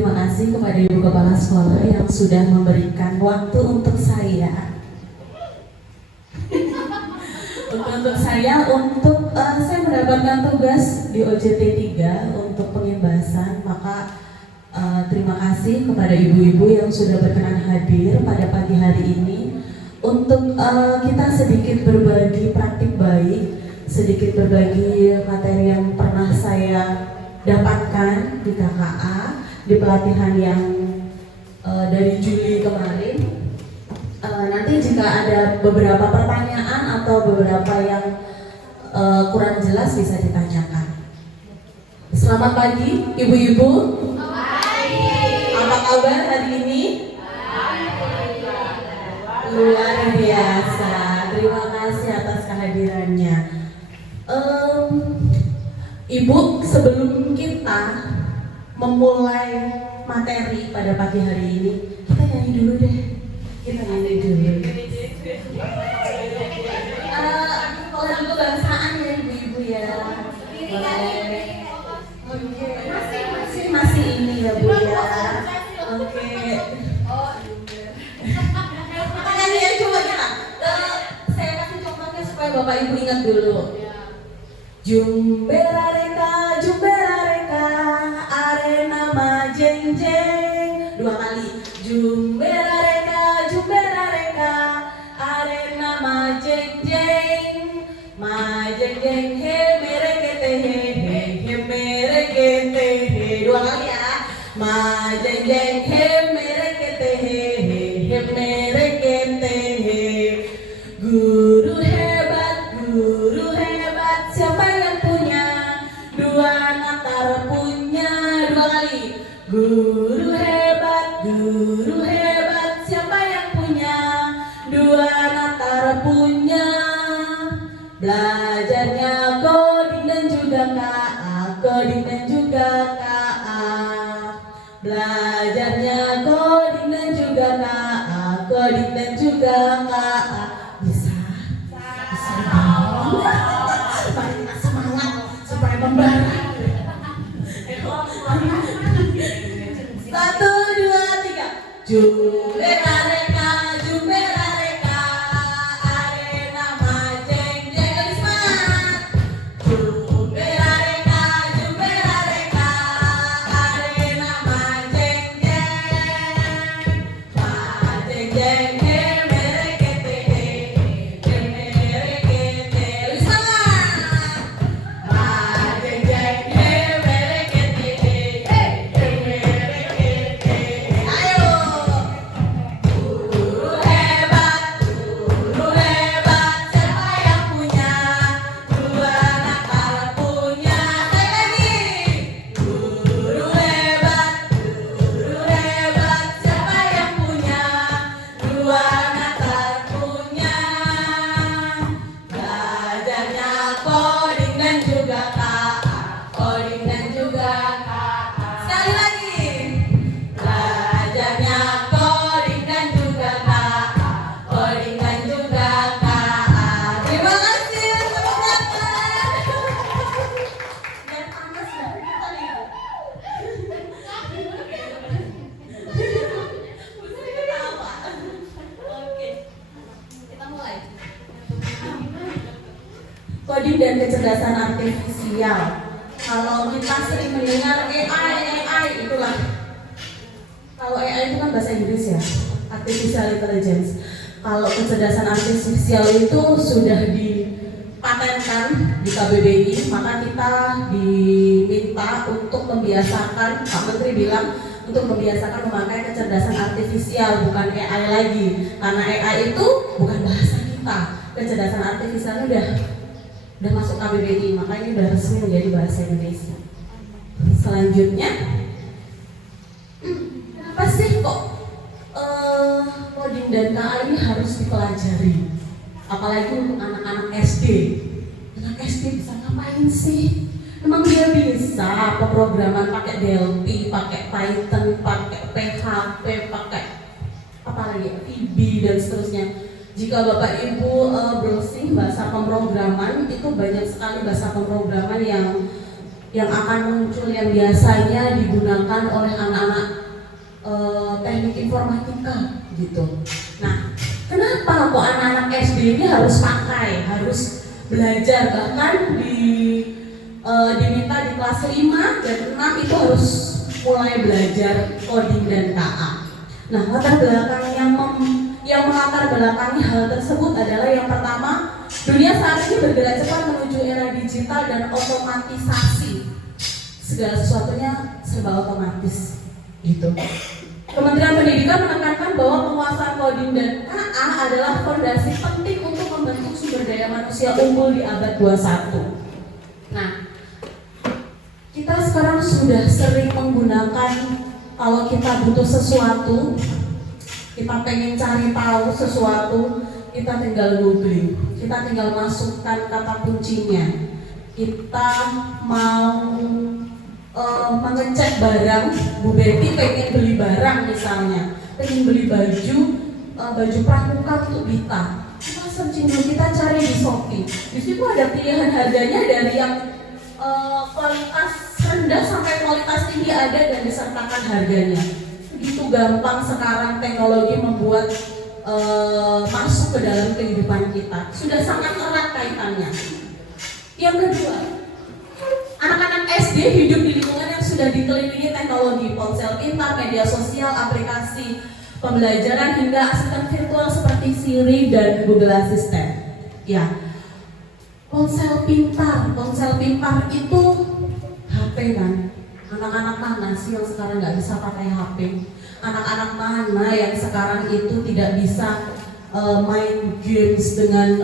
Terima kasih kepada Ibu Kepala Sekolah yang sudah memberikan waktu untuk saya. Untuk saya mendapatkan tugas di OJT 3 untuk pengimbasan, maka terima kasih kepada ibu-ibu yang sudah berkenan hadir pada pagi hari ini untuk kita sedikit berbagi praktik baik, sedikit berbagi materi yang pernah saya dapatkan di KKA, di pelatihan yang dari Juli kemarin. Nanti jika ada beberapa pertanyaan atau beberapa yang kurang jelas bisa ditanyakan. Selamat pagi ibu-ibu. Apa kabar hari ini? Luar biasa. Terima kasih atas kehadirannya. Ibu, sebelum kita memulai materi pada pagi hari ini, kita nyanyi dulu deh. Kalau lagu kebangsaan ya ibu-ibu ya. Masih ini ya Bu ya. Oke. Kita nyanyi ya, coba kita. Saya kasih contohnya supaya Bapak Ibu ingat dulu. Jumbera reka, arena majeng jeng. 2 kali. Jumbera reka, arena majeng jeng. Majeng jeng he merekete he merekete he. 2 kali ya. Majeng jeng he merekete he merekete he. Guru hebat, siapa yang punya? 2 Natar punya. 2 kali. Guru hebat, siapa yang punya? 2 Natar punya. Belajarnya coding dan juga KA. Belajarnya coding dan juga KA. Bisa dong. Banyak semangat supaya membara. 1, 2, 3. Jumbera reka, arena majeng jeng. Semangat. Jumbera reka, arena majeng jeng. Majeng jeng he merekete he merekete. Semangat. Majeng jeng he merekete he merekete. Ayo. Guru hebat, siapa yang punya? 2 Natal punya. Sekali lagi. Guru hebat, siapa yang punya? 2 Natal punya. Belajarnya coding dan juga KA. Sekali lagi. Belajarnya coding dan juga KA. Terima kasih teman-teman. Dan panas ya, tadi. Putri ketawa. Oke, kita mulai. Coding dan kecerdasan artifisial. Kalau kita sering mendengar AI itulah. Kalau AI itu kan bahasa Inggris ya, artificial intelligence. Kalau kecerdasan artifisial itu sudah dipatenkan di KBBI, maka kita diminta untuk membiasakan, Pak Menteri bilang untuk membiasakan memakai kecerdasan artifisial, bukan AI lagi. Karena AI itu bukan bahasa kita, kecerdasan artifisialnya udah masuk KBBI, maka ini udah resmi menjadi bahasa Indonesia. Selanjutnya, kenapa sih kok coding dan KA ini harus dipelajari? Apalagi untuk anak-anak SD. Anak SD bisa ngapain sih? Memang dia bisa pemrograman pakai Delphi, pakai Python, pakai PHP, pakai apa lagi, VB dan seterusnya. Jika Bapak Ibu browsing bahasa pemrograman, itu banyak sekali bahasa pemrograman yang akan muncul yang biasanya digunakan oleh anak-anak informatika gitu. Nah, kenapa kok anak-anak SD ini harus pakai, harus belajar, bahkan diminta di kelas 5 dan 6 itu harus mulai belajar coding dan KA. Nah, latar belakang yang melatar belakangi hal tersebut adalah yang pertama, dunia saat ini bergerak cepat menuju era digital dan otomatisasi. Segala sesuatunya serba otomatis gitu. Kementerian Pendidikan menekankan bahwa penguasaan coding dan KA adalah fondasi penting untuk membentuk sumber daya manusia unggul di abad 21. Nah, kita sekarang sudah sering menggunakan, kalau kita butuh sesuatu, kita pengen cari tahu sesuatu, kita tinggal googling, kita tinggal masukkan kata kuncinya. Kita mau mengecek barang, Bu Betty pengen beli barang misalnya, pengen beli baju pramuka untuk Bita. Kita searching dulu, kita cari di Shopee. Di situ ada pilihan harganya dari yang kualitas rendah sampai kualitas tinggi ada dan disertakan harganya. Begitu gampang sekarang teknologi membuat masuk ke dalam kehidupan kita. Sudah sangat erat kaitannya. Yang kedua, anak-anak SD hidup di lingkungan yang sudah dikelilingi teknologi, ponsel pintar, media sosial, aplikasi pembelajaran hingga asisten virtual seperti Siri dan Google Assistant. Ya, ponsel pintar itu HP kan. Anak-anak mana sih yang sekarang nggak bisa pakai HP? Anak-anak mana yang sekarang itu tidak bisa main games dengan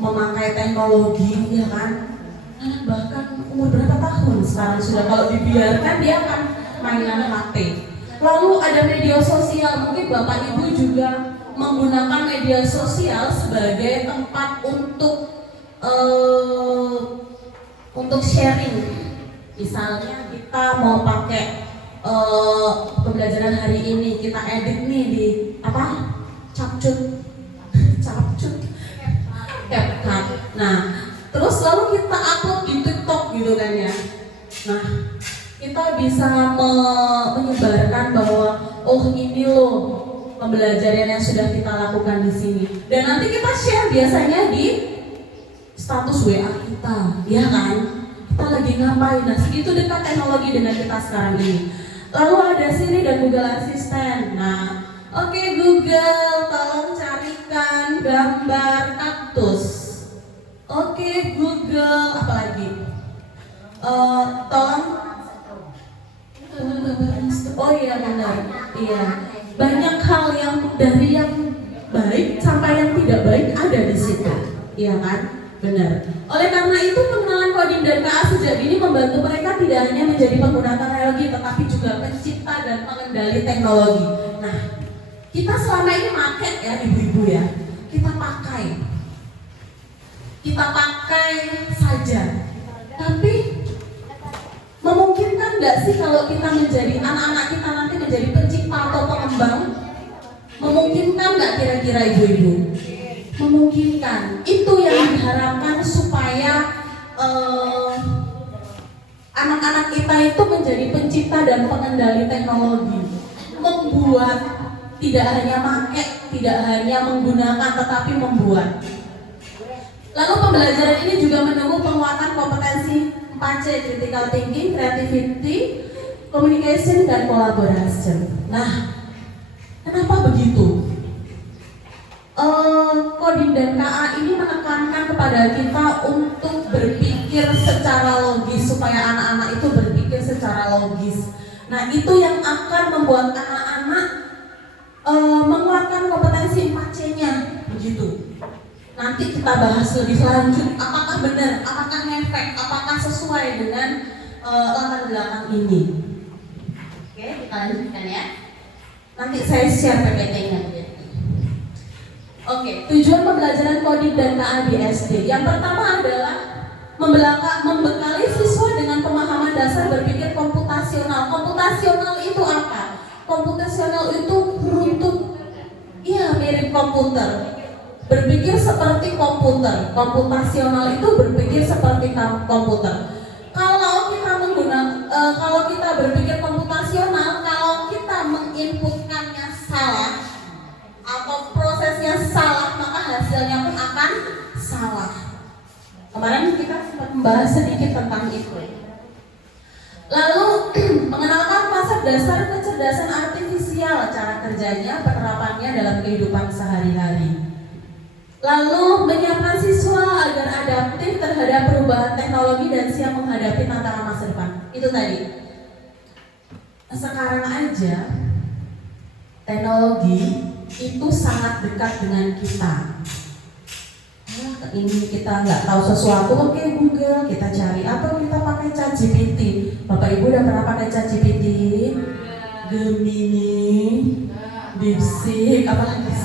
memakai teknologi, ya kan? Bahkan umur berapa tahun sekarang sudah, kalau dibiarkan dia akan mainan HP. Lalu ada media sosial, mungkin Bapak Ibu juga menggunakan media sosial sebagai tempat untuk sharing. Misalnya kita mau pakai pembelajaran hari ini, kita edit nih di CapCut, CapCut. Nah, terus lalu kita upload di TikTok gitu kan ya. Nah, kita bisa menyebarkan bahwa ini loh pembelajaran yang sudah kita lakukan di sini. Dan nanti kita share biasanya di status WA kita, ya kan? Kita lagi ngapain? Nah, segitu dekat teknologi dengan kita sekarang ini. Lalu ada Siri dan Google Assistant. Nah, oke Google, tolong carikan gambar kaktus. Oke Google, apalagi? Tolong. Oh iya benar, iya. Banyak hal yang dari yang baik sampai yang tidak baik ada di situ, iya kan? Benar. Oleh karena itu pengenalan coding dan KA sejak dini membantu mereka tidak hanya menjadi pengguna teknologi, tetapi juga pencipta dan pengendali teknologi. Nah, kita selama ini market ya ibu-ibu ya, kita pakai saja. Tapi memungkinkan nggak sih kalau kita menjadi anak-anak kita nanti menjadi pencipta atau pengembang? Memungkinkan nggak kira-kira ibu-ibu? Memungkinkan. Itu yang diharapkan supaya anak-anak kita itu menjadi pencipta dan pengendali teknologi, membuat, tidak hanya pakai, tidak hanya menggunakan, tetapi membuat. Lalu pembelajaran ini juga mendukung penguatan kompetensi 4C, critical thinking, creativity, communication, dan collaboration. Nah, kenapa begitu? Coding dan KA ini menekankan kepada kita untuk berpikir secara logis, supaya anak-anak itu berpikir secara logis. Nah, itu yang akan membuat anak-anak menguatkan kompetensi 4C-nya, begitu. Nanti kita bahas lebih lanjut, apakah benar, apakah ngefek, apakah sesuai dengan latar belakang ini. Oke, kita lanjutkan ya. Nanti saya share PPT-nya. Oke, tujuan pembelajaran coding dan KA di SD. Yang pertama adalah membekali siswa dengan pemahaman dasar berpikir komputasional. Komputasional itu apa? Komputasional itu runtut, iya mirip komputer. Berpikir seperti komputer. Komputasional itu berpikir seperti komputer. Kalau kita berpikir komputasional, kalau kita menginputkannya kemarin kita sempat membahas sedikit tentang itu. Lalu mengenalkan konsep dasar kecerdasan artifisial, cara kerjanya, penerapannya dalam kehidupan sehari-hari. Lalu menyiapkan siswa agar adaptif terhadap perubahan teknologi dan siap menghadapi tantangan masa depan. Itu tadi. Sekarang aja teknologi itu sangat dekat dengan kita. Ini kita nggak tahu sesuatu, oke Google, kita cari apa, kita pakai ChatGPT. Bapak Ibu udah pernah pakai ChatGPT? Gemini, DeepSeek, apalagi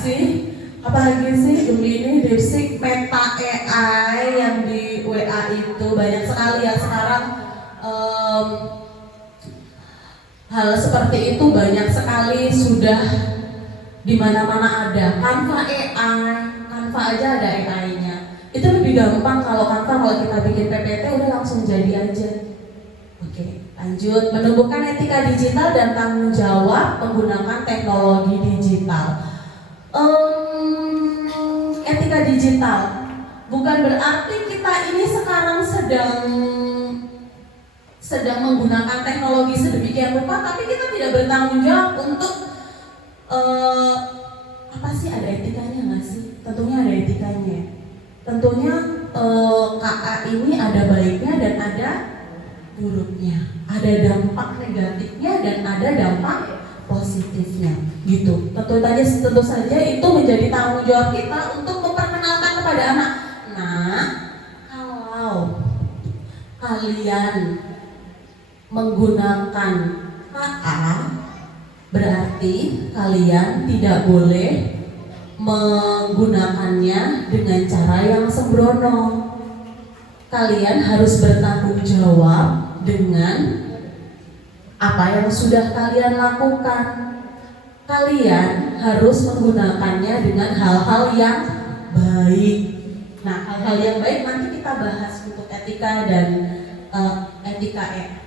sih Gemini, DeepSeek, Meta AI yang di WA itu banyak sekali ya sekarang. Hal seperti itu banyak sekali sudah di mana-mana ada. Canva AI, Canva aja ada AI-nya. Itu lebih gampang kalau Canva, kalau kita bikin PPT udah langsung jadi aja. Oke, lanjut. Menumbuhkan etika digital dan tanggung jawab menggunakan teknologi digital. Etika digital bukan berarti kita ini sekarang sedang menggunakan teknologi sedemikian rupa, tapi kita tidak bertanggung jawab untuk apa sih, ada etikanya nggak sih? Tentunya ada etikanya. Tentunya KA ini ada baiknya dan ada buruknya, ada dampak negatifnya dan ada dampak positifnya, gitu. Tentu saja itu menjadi tanggung jawab kita untuk memperkenalkan kepada anak. Nah, kalau kalian menggunakan KA, berarti kalian tidak boleh menggunakannya dengan cara yang sembrono. Kalian harus bertanggung jawab dengan apa yang sudah kalian lakukan. Kalian harus menggunakannya dengan hal-hal yang baik. Nah, hal-hal yang baik nanti kita bahas untuk etika dan etika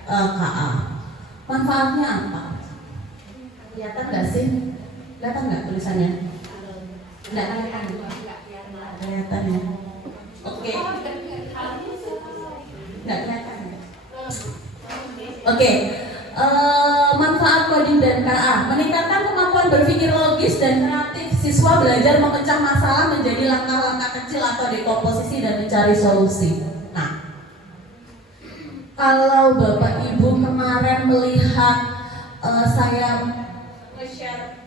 KA. Manfaatnya apa? Kelihatan nggak sih? Kelihatan nggak tulisannya? Nggak kelihatan. Kelihatan ya. Oke. Nggak kelihatan ya. Oke. Manfaat coding dan KA: meningkatkan kemampuan berpikir logis dan kreatif. Siswa belajar memecah masalah menjadi langkah-langkah kecil atau dekomposisi dan mencari solusi. Nah, kalau Bapak Ibu kemarin melihat saya nge-share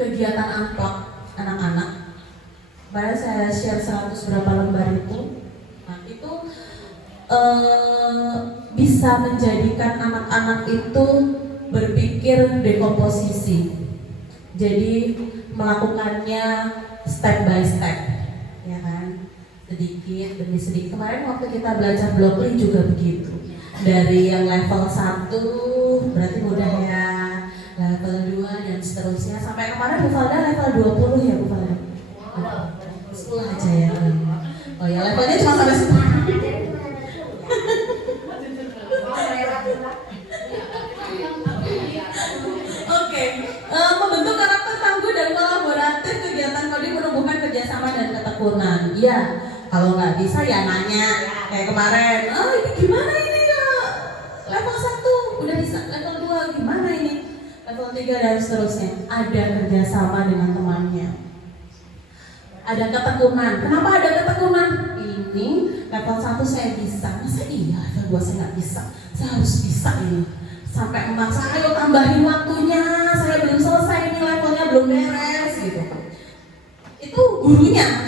kegiatan amplop anak-anak, kemarin saya share 100 berapa lembar itu. Nah, itu bisa menjadikan anak-anak itu berpikir dekomposisi. Jadi melakukannya step by step, ya kan? Sedikit demi sedikit. Kemarin waktu kita belajar Blockly juga begitu. Dari yang level 1 berarti mudah ya, level 2 dan seterusnya. Sampai kemarin Bu Falda level 20 ya Bu Falda? 10 aja ya. Oh ya, levelnya cuma sampai 10. Oke, membentuk karakter tangguh dan kolaboratif. Kegiatan coding menumbuhkan kerjasama dan ketekunan. Iya, kalau nggak bisa ya nanya. Kayak kemarin, ini gimana ini ya? Level 1 udah bisa, level 2 gimana ini? Level 3 dan seterusnya. Ada kerjasama dengan temannya. Ada ketekunan. Kenapa ada ketekunan? Ini level 1 saya bisa. Masa iya level 2 saya nggak bisa? Saya harus bisa ini. Sampai memaksa, ayo tambahin waktunya, saya belum selesai, ini levelnya belum beres gitu. Itu gurunya.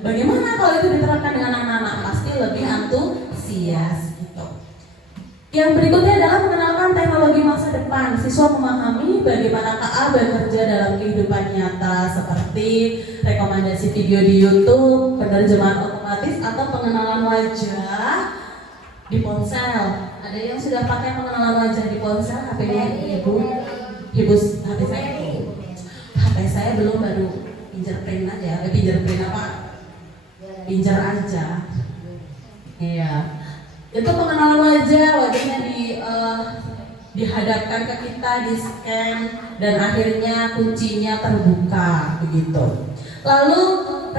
Bagaimana kalau itu diterapkan dengan anak-anak? Pasti lebih antusias gitu. Yang berikutnya adalah mengenalkan teknologi masa depan. Siswa memahami bagaimana KA bekerja dalam kehidupan nyata, seperti rekomendasi video di YouTube, penerjemahan otomatis, atau pengenalan wajah di ponsel. Ada yang sudah pakai pengenalan wajah di ponsel? HP-nya Ibu, HP saya. HP saya belum, baru fingerprint aja. Fingerprint apa? Pinjar aja. Iya. Itu pengenalan wajahnya dihadapkan ke kita, di scan, dan akhirnya kuncinya terbuka begitu. Lalu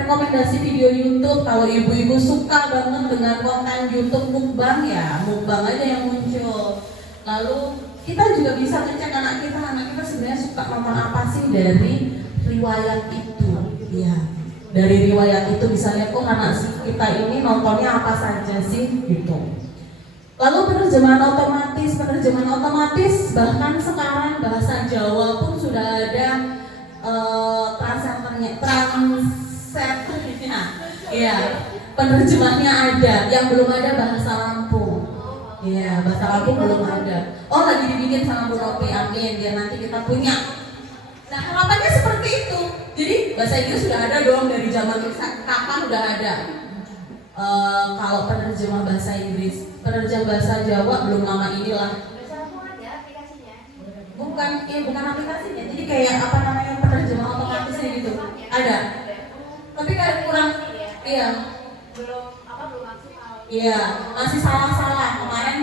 rekomendasi video YouTube. Kalau ibu-ibu suka banget dengan konten YouTube mukbang, ya mukbang aja yang muncul. Lalu kita juga bisa ngecek anak kita sebenarnya suka nonton apa sih dari riwayat itu. Ya, dari riwayat itu bisa lihat kok anak kita ini nontonnya apa saja sih gitu. Lalu penerjemahan otomatis bahkan sekarang bahasa Jawa pun sudah ada translatornya, ya penerjemahnya ada. Yang belum ada bahasa Lampung, ya bahasa Lampung belum ada. Oh, lagi dibikin sama Bu Ropi, amin, biar nanti kita punya. Nah, harapannya seperti itu. Jadi bahasa Inggris sudah ada dong dari zaman kapan udah ada. Kalau penerjemah bahasa Inggris, penerjemah bahasa Jawa belum lama inilah. Ada aplikasinya? Bukan aplikasinya. Jadi kayak apa namanya penerjemah otomatisnya gitu. Ada. Tapi kayak kurang. Iya. Belum maksimal. Iya, masih salah-salah. Kemarin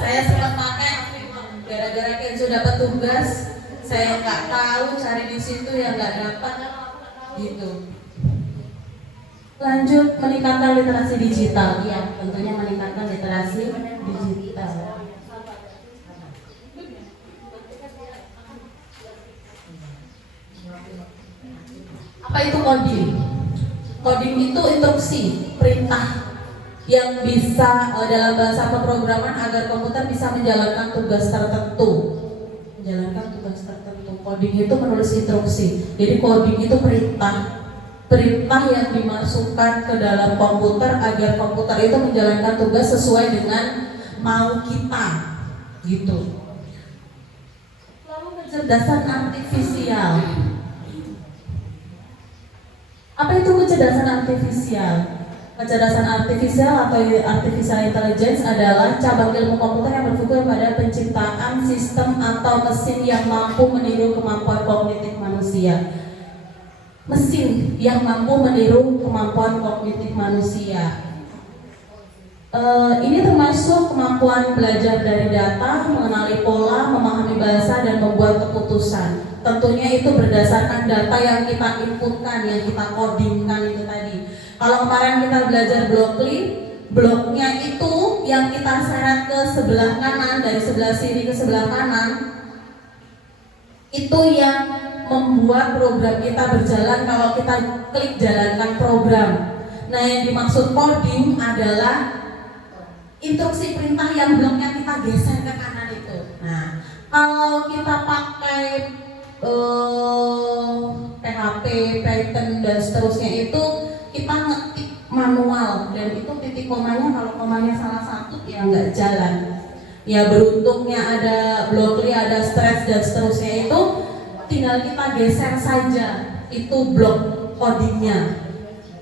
saya sempat pakai gara-gara Kenzo dapat tugas, saya nggak tahu cari di situ yang nggak dapat gitu. Lanjut, meningkatkan literasi digital. Ya, tentunya meningkatkan literasi digital. Apa itu coding? Coding itu instruksi, perintah yang bisa dalam bahasa pemrograman agar komputer bisa menjalankan tugas tertentu. Coding itu menulis instruksi. Jadi coding itu perintah yang dimasukkan ke dalam komputer agar komputer itu menjalankan tugas sesuai dengan mau kita, gitu. Lalu kecerdasan artifisial. Apa itu kecerdasan artifisial? Kecerdasan artifisial atau artificial intelligence adalah cabang ilmu komputer yang berfokus pada penciptaan sistem atau mesin yang mampu meniru kemampuan kognitif manusia. Mesin yang mampu meniru kemampuan kognitif manusia. Ini termasuk kemampuan belajar dari data, mengenali pola, memahami bahasa, dan membuat keputusan. Tentunya itu berdasarkan data yang kita inputkan, yang kita codingkan itu tadi. Kalau kemarin kita belajar Blockly, bloknya itu yang kita seret ke sebelah kanan, dari sebelah kiri ke sebelah kanan, itu yang membuat program kita berjalan kalau kita klik jalankan program. Nah, yang dimaksud coding adalah instruksi perintah yang bloknya kita geser ke kanan itu. Nah, kalau kita pakai PHP, Python dan seterusnya itu kita ngetik manual, dan itu titik komanya kalau komanya salah satu ya nggak jalan. Ya beruntungnya ada Blockly, ada Stretch dan seterusnya itu tinggal kita geser saja itu blok codingnya,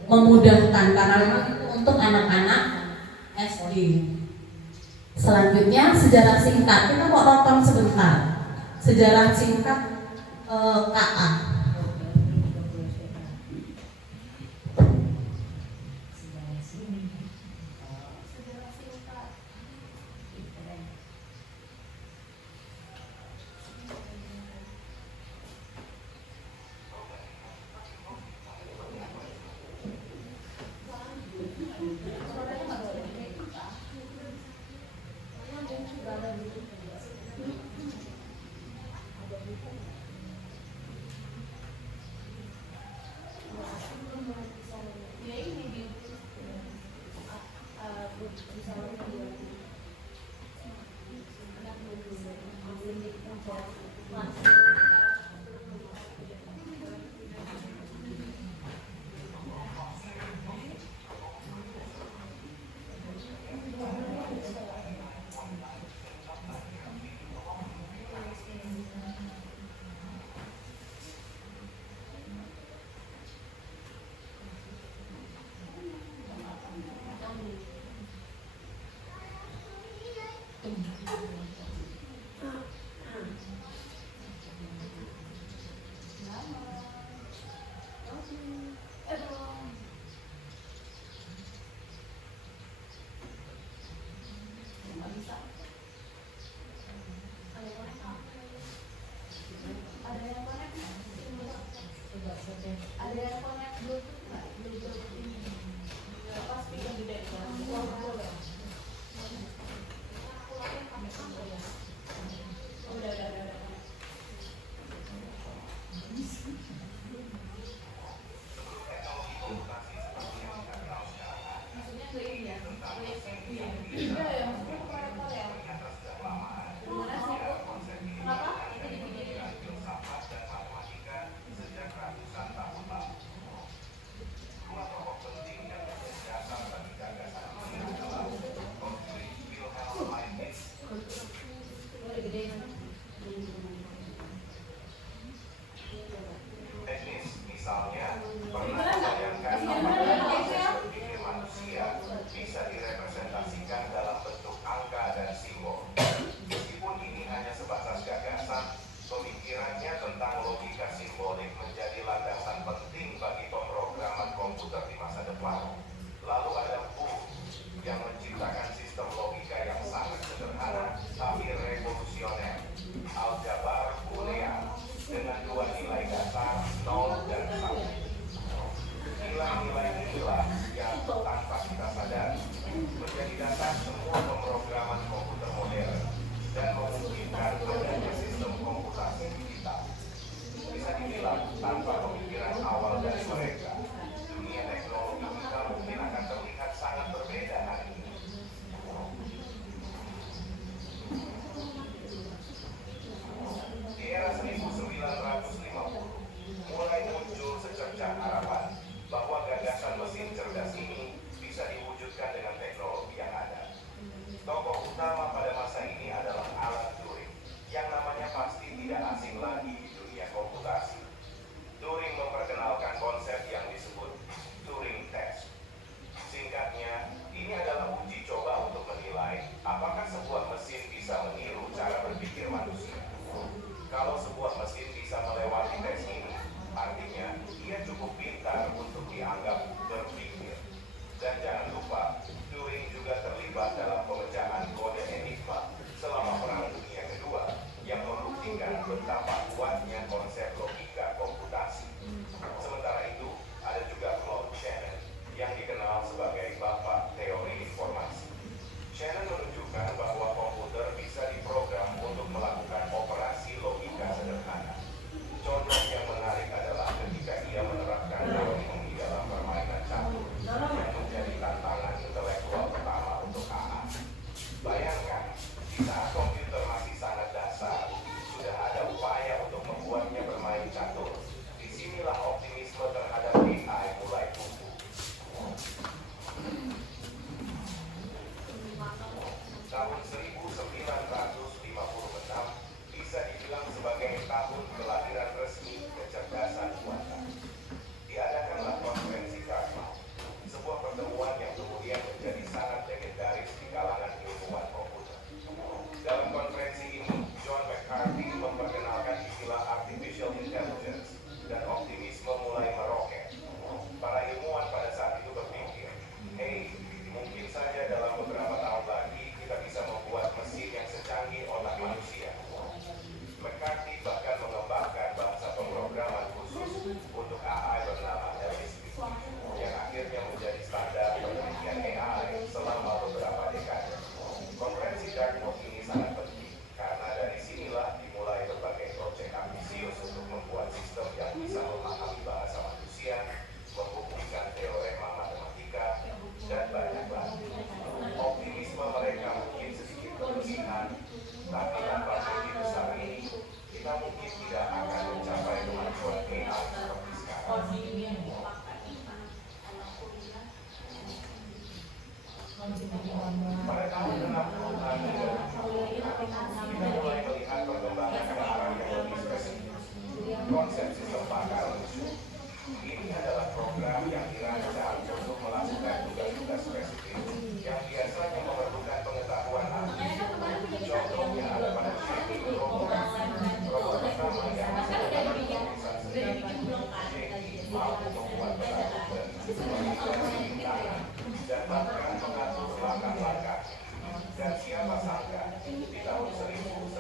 memudahkan karena memang itu untuk anak-anak SD. Selanjutnya sejarah singkat, kita mau nonton sebentar. Sejarah singkat KA. Ada yang connect Bluetooth. Apakah sebuah mesin bisa meniru cara berpikir manusia? Kalau sebuah mesin bisa melewati tes ini, artinya ia cukup pintar untuk dianggap berpikir. Dan jangan lupa, Turing juga terlibat dalam pemecahan kode Enigma selama Perang Dunia Kedua yang membuktikan betapa kuatnya konsep logika komputasi. Sementara itu, ada juga Claude Shannon yang dikenal sebagai bapak teori informasi. Shannon menunjukkan bahwa komputer bisa diprogram untuk melakukan operasi logika sederhana. Contoh yang menarik adalah ketika ia menerapkan teori ini dalam permainan catur yang menjadi tantangan intelektual pertama untuk AI. Bayangkan, di saat komputer masih sangat dasar, sudah ada upaya untuk membuatnya bermain catur. Disinilah optimisme terhadap AI mulai tumbuh. Tahun 1956 bisa dibilang sebagai tahun kelahiran resmi kecerdasan buatan. Diadakanlah konferensi Dartmouth, sebuah pertemuan yang kemudian menjadi sangat legendaris di kalangan ilmuwan komputer. Dalam konferensi ini, John McCarthy memperkenalkan istilah artificial intelligence dan optimisme mulai meroket. Para ilmuwan pada saat itu berpikir, hey, mungkin saja dalam beberapa tahun lagi kita bisa membuat mesin yang secanggih otak manusia. McCarthy bahkan mengembangkan bahasa pemrograman khusus untuk AI bernama LSP, yang akhirnya menjadi standar penelitian AI selama beberapa dekade. Konferensi Dartmouth ini sangat penting karena dari sinilah dimulai berbagai proyek ambisius untuk membuat sistem yang bisa memahami bahasa manusia, membuktikan teorema matematika, dan banyak lagi. Optimisme mereka mungkin sedikit berlebihan, tapi tanpa mimpi besar ini, kita mungkin tidak akan mencapai kemajuan AI seperti sekarang. Pada tahun 60-an hingga 70-an, kita mulai melihat perkembangan ke arah yang lebih spesifik. Konsep sistem pakar muncul. Ini adalah program yang dirancang untuk melakukan tugas-tugas spesifik yang biasanya memerlukan pengetahuan ahli. Contohnya ada pada shaping robot. Robot pertama yang disebutkan tulisan sendiri. Shaping mampu membuat bentuk dari tangan dan bahkan mengatur langkah-langkah. Dan siapa sangka, di tahun 1966,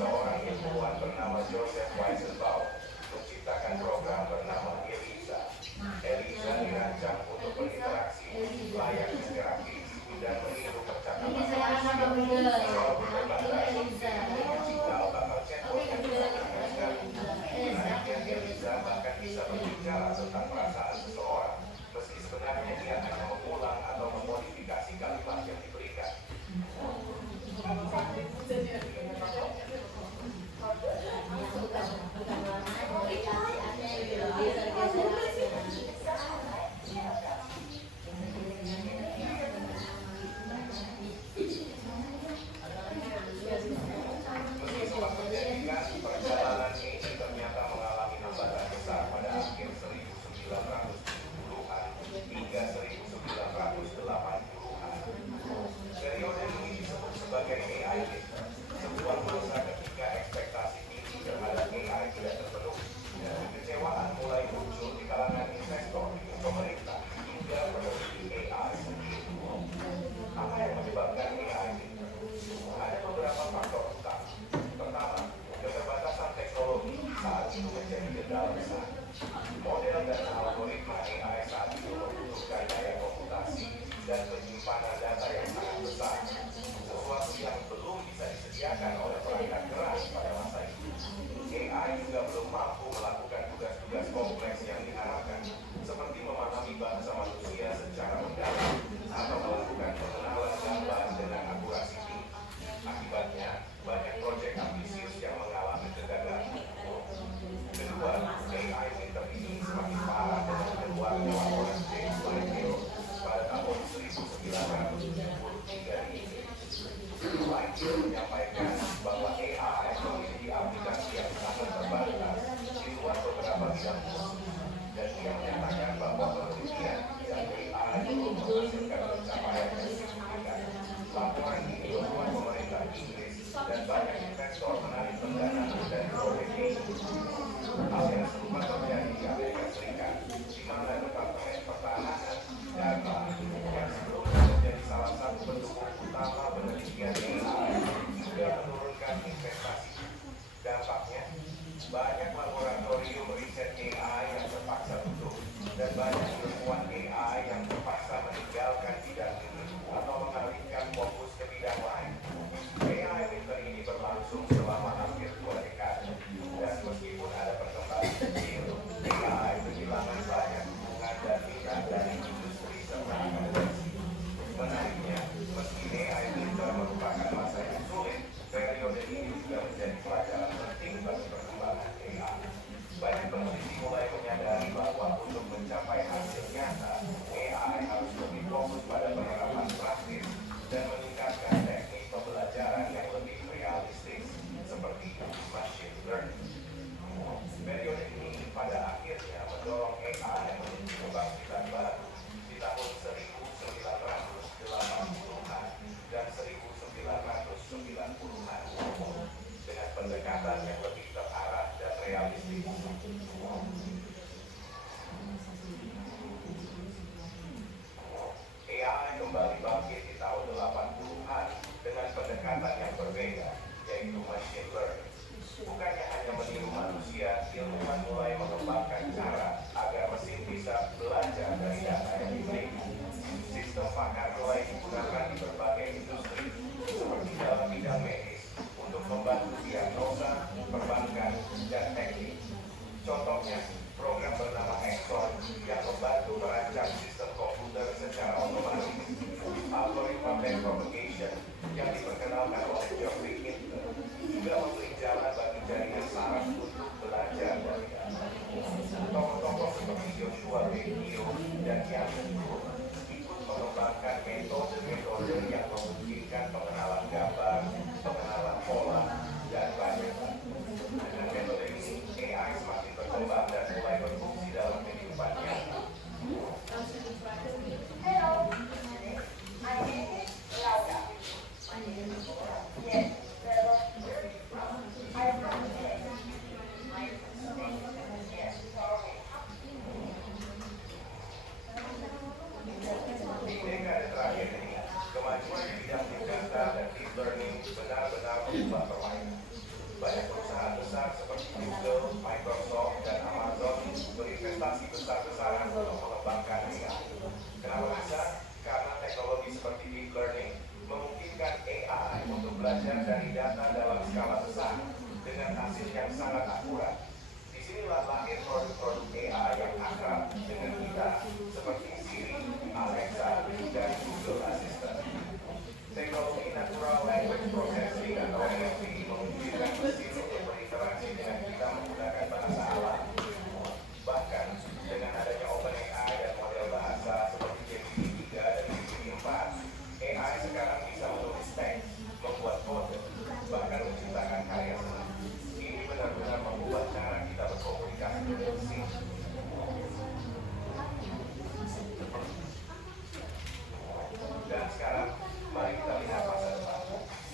seorang ilmuwan bernama Joseph Weizenbaum menciptakan program bernama ELIZA. ELIZA dirancang untuk berinteraksi, layaknya interaktif, dan meniru percakapan. Signal bakal chatbot yang dilakukan sekali. Menariknya ELIZA bahkan bisa berbicara tentang perasaan seseorang, meski sebenarnya dia hanya mengulang atau memodifikasi kalimat yang diberikan. Meski sempat menjadikan perjalanan ini ternyata mengalami hambatan besar pada akhir 1970-an hingga 1980-an. Periode ini disebut sebagai AI Gate, sebuah masa ketika ekspektasi tinggi terhadap AI tidak terpenuhi. Kekecewaan mulai muncul di kalangan investor, pemerintah, hingga peneliti AI sendiri. Apa yang menyebabkan AI Gate? Ada beberapa faktor utama. Pertama, keterbatasan teknologi saat itu menjadi kendala besar. Model dan algoritma AI saat itu membutuhkan daya komputasi dan penyimpanan data yang sangat besar, sesuatu yang belum bisa disediakan oleh perangkat keras pada masa itu. AI juga belum mampu melakukan tugas-tugas kompleks yang diharapkan, seperti memahami bahasa manusia secara mendalam atau melakukan pengenalan gambar dengan akurasi tinggi. Akibatnya, banyak proyek ambisius yang mengalami kegagalan. Kedua, AI filter ini semakin parah dengan keluarnya laporan James Lighthill pada tahun 1973 ini. Lighthill menyampaikan bahwa AI memiliki aplikasi yang sangat terbatas di luar beberapa bidang khusus, dan dia menyatakan bahwa penelitian di bidang AI belum menghasilkan pencapaian yang signifikan. Hal yang serupa terjadi di Amerika Serikat, di mana Departemen Pertahanan data yang sebelumnya menjadi salah satu pendukung utama penelitian AI juga menurunkan investasi. Dampaknya, banyak laboratorium riset AI yang terpaksa tutup dan banyak ilmuwan AI yang terpaksa meninggalkan bidang ini atau mengalihkan fokus ke bidang lain. AI winter ini berlangsung selama hampir 2 dekade dan meskipun ada perkembangan kecil, AI kehilangan banyak dukungan dan minat dari industri serta akademisi. Menariknya, meski AI winter merupakan masa yang sulit, periode ini juga menjadi pelajaran penting bagi perkembangan AI. Banyak peneliti mulai menyadari bahwa untuk mencapai hasil nyata, AI harus lebih fokus pada penerapan praktis dan meningkatkan teknik pembelajaran yang lebih realistis, seperti machine learning. Periode ini pada akhirnya mendorong AI menuju kebangkitan baru di tahun 1980-an dan 1990-an dengan pendekatan yang lebih terarah dan realistis. AI kembali bangkit di tahun 80-an dengan pendekatan yang berbeda, yaitu machine learning. Bukannya hanya meniru manusia, ilmuwan mulai mengembangkan cara agar mesin bisa belajar dari data yang dimiliki. Sistem pakar mulai digunakan di berbagai industri, seperti dalam bidang medis, untuk membantu diagnosa, perbankan, dan teknik. Contohnya, program bernama Exxon yang membantu merancang sistem komputer secara otomatis. Algoritma backpropagation yang diperkenalkan oleh Geoffrey Hinton juga memberi jalan bagi jaringan saraf untuk belajar dari data. Tokoh-tokoh seperti Joshua Bengio dan Yasin Nur ikut mengembangkan metode-metode yang memungkinkan pengenalan gambar, pengenalan pola, dan banyak lagi. Dengan metode ini, AI semakin berkembang dan mulai berfungsi dalam kehidupan nyata. Hello, my name is Laura. Yes, pero I'm from here. My name is sorry. Di dekade terakhir ini, kemajuan di bidang big data dan deep learning benar-benar mengubah permainan. Banyak perusahaan besar seperti Google, Microsoft, dan Amazon berinvestasi besar-besaran untuk mengembangkan AI. Kenapa bisa? Karena teknologi seperti deep learning memungkinkan AI untuk belajar dari data dalam skala besar dengan hasil yang sangat akurat. Disinilah lahir produk-produk AI yang akrab dengan kita, seperti Siri, Alexa, dan Google Assistant. Teknologi Natural Language Processing atau NLP memungkinkan mesin untuk berinteraksi dengan kita menggunakan bahasa alam. Bahkan, dengan adanya OpenAI dan model bahasa seperti GPT-3 dan GPT-4, AI sekarang bisa menulis teks, membuat kode, bahkan menciptakan karya seni. Ini benar-benar mengubah cara kita berkomunikasi dengan mesin. Dan sekarang, mari kita lihat masa depan.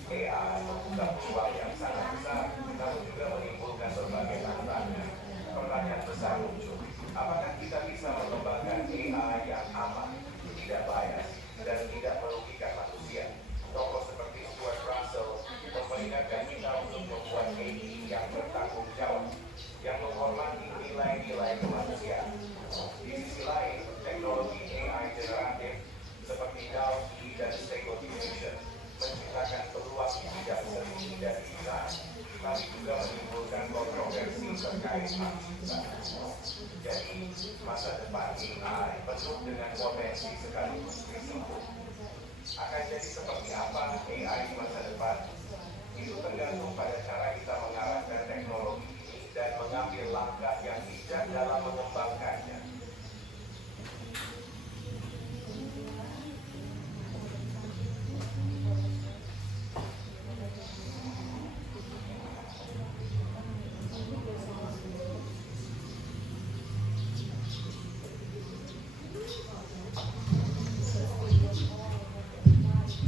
AI membuka peluang yang sangat besar, namun juga menimbulkan berbagai tantangan. Pertanyaan besar muncul, apakah kita bisa mengembangkan AI yang aman, tidak bias, dan tidak merugikan manusia? Tokoh seperti Stuart Russell memperingatkan kita untuk membuat AI yang bertanggung jawab, yang menghormati nilai-nilai kemanusiaan. Di sisi lain, teknologi AI generatif seperti DALL-E dan Stable Diffusion menciptakan peluang di bidang seni dan desain, tapi juga menimbulkan kontroversi terkait hak cipta. Jadi, masa depan AI penuh dengan potensi sekaligus risiko. Akan jadi seperti apa AI di masa depan? Itu tergantung pada cara kita mengarahkan teknologi ini dan mengambil langkah yang bijak dalam mengembangkannya.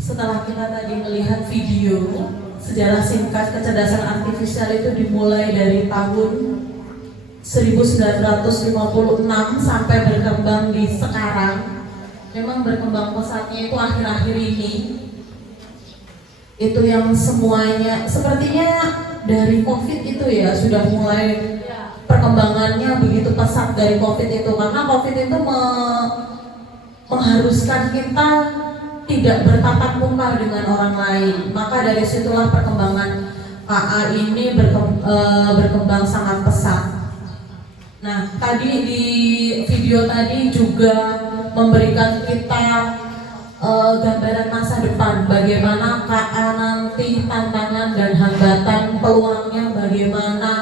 Setelah kita tadi melihat video sejarah singkat kecerdasan artifisial itu dimulai dari tahun 1956 sampai berkembang di sekarang. Memang berkembang pesatnya itu akhir-akhir ini. Itu yang semuanya sepertinya dari COVID itu ya sudah mulai perkembangannya begitu pesat dari COVID itu, karena COVID itu mengharuskan kita tidak bertatap muka dengan orang lain. Maka dari situlah perkembangan KA ini berkembang sangat pesat. Nah, tadi di video tadi juga memberikan kita gambaran masa depan, bagaimana KA nanti, tantangan dan hambatan, peluangnya bagaimana,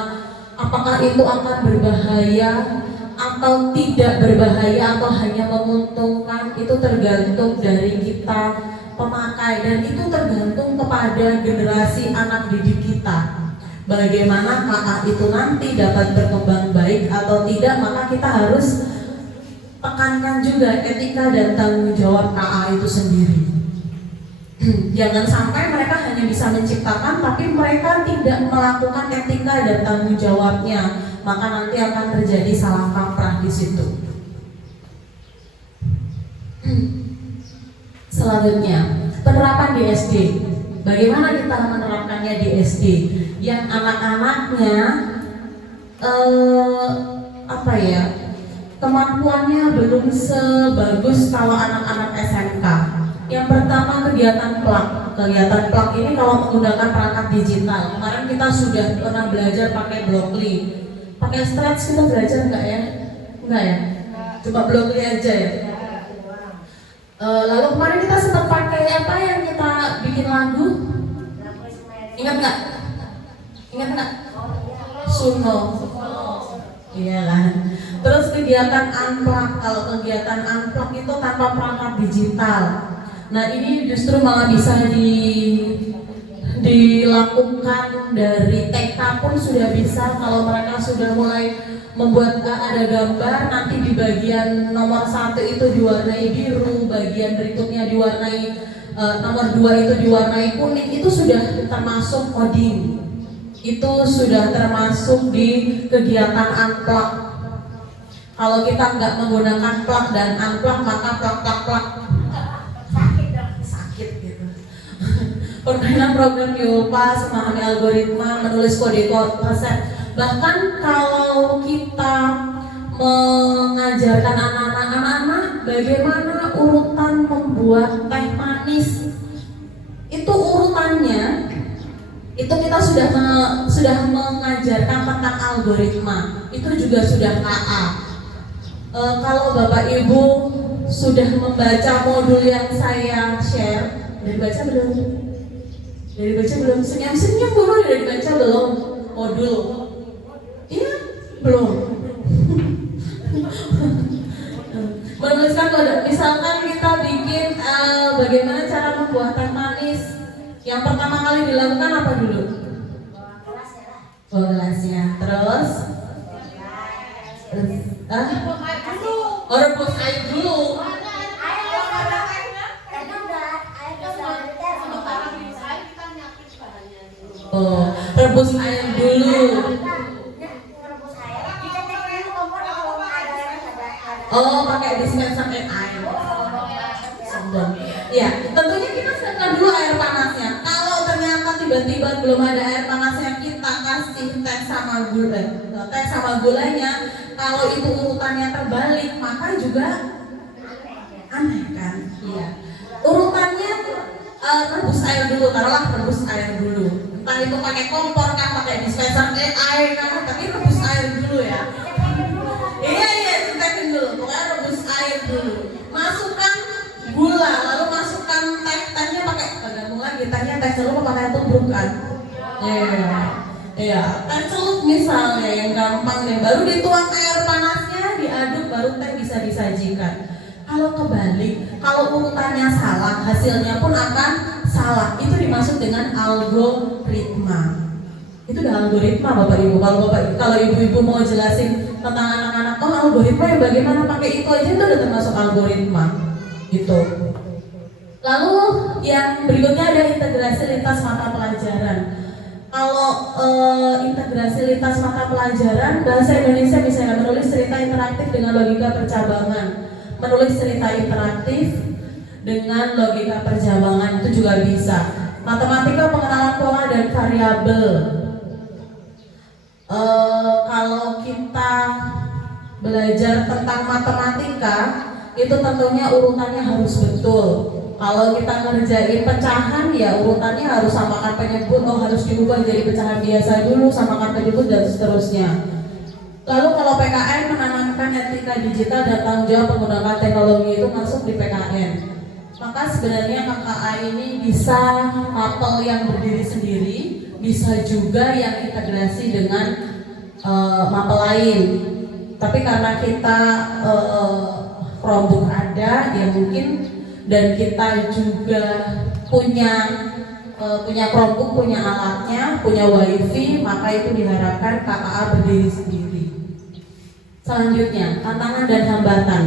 apakah itu akan berbahaya atau tidak berbahaya atau hanya menguntungkan, itu tergantung dari kita pemakai dan itu tergantung kepada generasi anak didik kita. Bagaimana KA itu nanti dapat berkembang baik atau tidak, maka kita harus tekankan juga etika dan tanggung jawab KA itu sendiri. Jangan sampai mereka hanya bisa menciptakan tapi mereka tidak melakukan etika dan tanggung jawabnya, maka nanti akan terjadi salah kaprah di situ. Selanjutnya, penerapan di SD. Bagaimana kita menerapkannya di SD? Yang anak-anaknya kemampuannya belum sebagus kalau anak-anak SMK. Yang pertama, kegiatan plak. Kegiatan plak ini kalau menggunakan perangkat digital. Kemarin kita sudah pernah belajar pakai Blockly. Pakai Stretch kita belajar enggak ya? Enggak ya? Cuma Blockly aja ya. Lalu kemarin kita sempat pakai apa yang kita bikin lagu? Ingat nggak? Ingat nggak? Suno. Iya kan. Terus kegiatan unplug. Kalau kegiatan unplug itu tanpa perangkat digital. Nah ini justru malah bisa dilakukan dari TK pun sudah bisa. Kalau mereka sudah mulai membuat ada gambar, nanti di bagian nomor 1 itu diwarnai biru, bagian berikutnya diwarnai nomor 2 itu diwarnai kuning, itu sudah termasuk coding. Itu sudah termasuk di kegiatan unplug. Kalau kita nggak menggunakan plug dan unplug, maka plug sakit gitu. Permainan program Yopa, memahami algoritma, menulis kode resep. Bahkan kalau kita mengajarkan anak-anak bagaimana urutan membuat teh manis, itu urutannya itu kita sudah mengajarkan tentang algoritma, itu juga sudah KA. Kalau Bapak Ibu sudah membaca modul yang saya share, udah dibaca belum? Udah dibaca belum? Senyum-senyum dulu, udah dibaca belum modul? Iya, belum. Menuliskan kode. Misalkan kita bikin bagaimana cara membuat teh manis. Yang pertama kali dilakukan apa dulu? Bawa gelasnya. Terus? Rebus air dulu. Oh, rebus air dulu. Oh, pakai dispenser air. Sombong. Ya, tentunya kita siapkan dulu air panasnya. Kalau ternyata tiba-tiba belum ada air panasnya, kita kasih teh sama gulanya. Kalau itu urutannya terbalik, maka juga aneh kan? Iya. Urutannya rebus air dulu, taruhlah rebus air dulu. Entah itu pakai kompor kan, pakai dispenser air kan, tapi rebus air dulu ya. Iya, cetekin dulu. Pokoknya rebus air dulu. Masukkan gula, lalu masukkan tehnya pakai tergantung lagi tehnya teh celup apa teh tubruk kan? Iya, teh celup misalnya yang gampang deh. Baru dituang air panasnya, diaduk, baru teh bisa disajikan. Kalau kebalik, kalau urutannya salah, hasilnya pun akan salah. Itu dimaksud dengan algoritma. Itu udah algoritma Bapak Ibu. Kalau ibu-ibu mau jelasin tentang anak-anak, algoritma yang bagaimana pakai itu aja itu udah termasuk algoritma. Gitu. Lalu Yang berikutnya ada integrasi lintas mata pelajaran. Kalau integrasi lintas mata pelajaran, bahasa Indonesia misalnya menulis cerita interaktif dengan logika percabangan, menulis cerita interaktif dengan logika percabangan itu juga bisa. Matematika pengenalan pola dan variabel. Kalau kita belajar tentang matematika itu tentunya urutannya harus betul. Kalau kita ngerjain pecahan ya urutannya harus samakan penyebut, harus diubah jadi pecahan biasa dulu, samakan penyebut dan seterusnya. Lalu kalau PKN menanamkan etika digital dan tanggung jawab menggunakan teknologi itu masuk di PKN. Maka sebenarnya KKA ini bisa mapel yang berdiri sendiri, bisa juga yang integrasi dengan mapel lain. Tapi karena kita Chromebook ada, ya mungkin, dan kita juga punya Chromebook, punya alatnya, punya WiFi, maka itu diharapkan KKA berdiri sendiri. Selanjutnya, tantangan dan hambatan.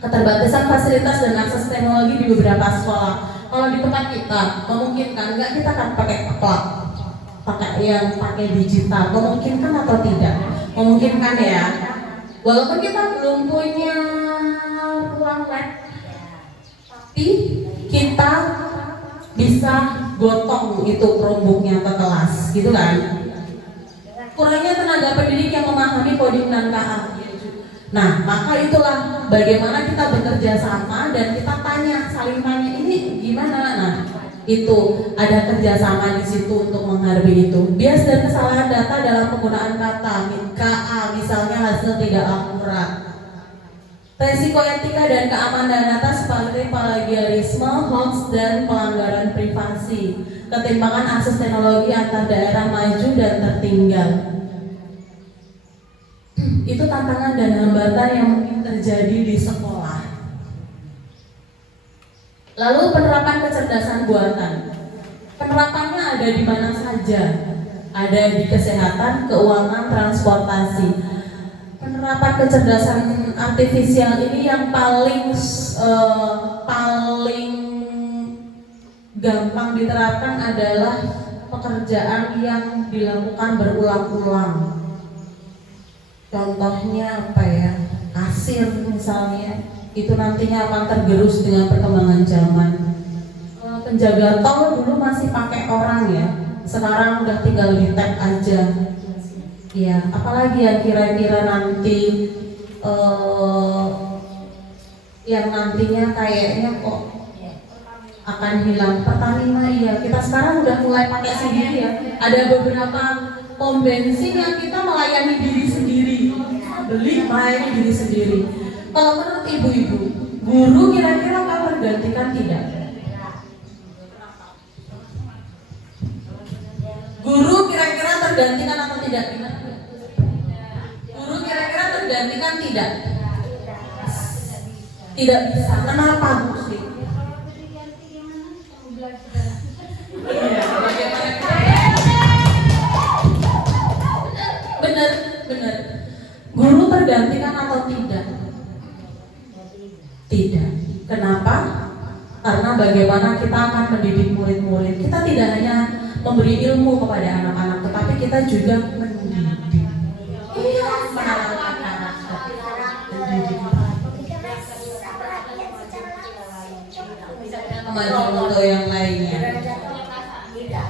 Keterbatasan fasilitas dan akses teknologi di beberapa sekolah. Kalau di tempat kita memungkinkan nggak, kita kan pakai cloud, pakai digital, memungkinkan atau tidak? Memungkinkan ya. Walaupun kita belum punya ruang lab, tapi kita bisa gotong itu Chromebooknya ke kelas, gitu kan? Kurangnya tenaga pendidik yang memahami coding dan KA. Nah, maka itulah bagaimana kita bekerja sama dan kita saling tanya ini gimana. Nah, itu ada kerjasama di situ untuk menghargai itu. Bias dan kesalahan data dalam penggunaan kata KA, misalnya hasil tidak akurat. Resiko etika dan keamanan data seperti plagiarisme, hoax, dan pelanggaran privasi. Ketimpangan akses teknologi antar daerah maju dan tertinggal. Itu tantangan dan hambatan yang mungkin terjadi di sekolah. Lalu penerapan kecerdasan buatan. Penerapannya ada di mana saja. Ada di kesehatan, keuangan, transportasi. Penerapan kecerdasan artifisial ini yang paling gampang diterapkan adalah pekerjaan yang dilakukan berulang-ulang. Contohnya apa ya? Kasir misalnya, itu nantinya akan tergerus dengan perkembangan zaman. Penjaga tol dulu masih pakai orang ya, sekarang udah tinggal di tap aja. Ya, apalagi yang kira-kira nanti yang nantinya kayaknya kok akan hilang. Pertamina, iya, kita sekarang udah mulai pakai sendiri ya. Ada beberapa pom bensin yang kita melayani diri sendiri, beli melayani diri sendiri. Kalau menurut ibu-ibu, guru kira-kira akan tergantikan tidak? Guru kira-kira tergantikan atau tidak? Guru kira-kira tergantikan tidak? Tidak bisa. Kenapa, Bu Sri? Benar. Guru tergantikan atau tidak? Tidak. Kenapa? Karena bagaimana kita akan mendidik murid-murid. Kita tidak hanya memberi ilmu kepada anak-anak, tetapi kita juga mendidik. Menanamkan karakter, mendidik. Kemajuan untuk yang lainnya.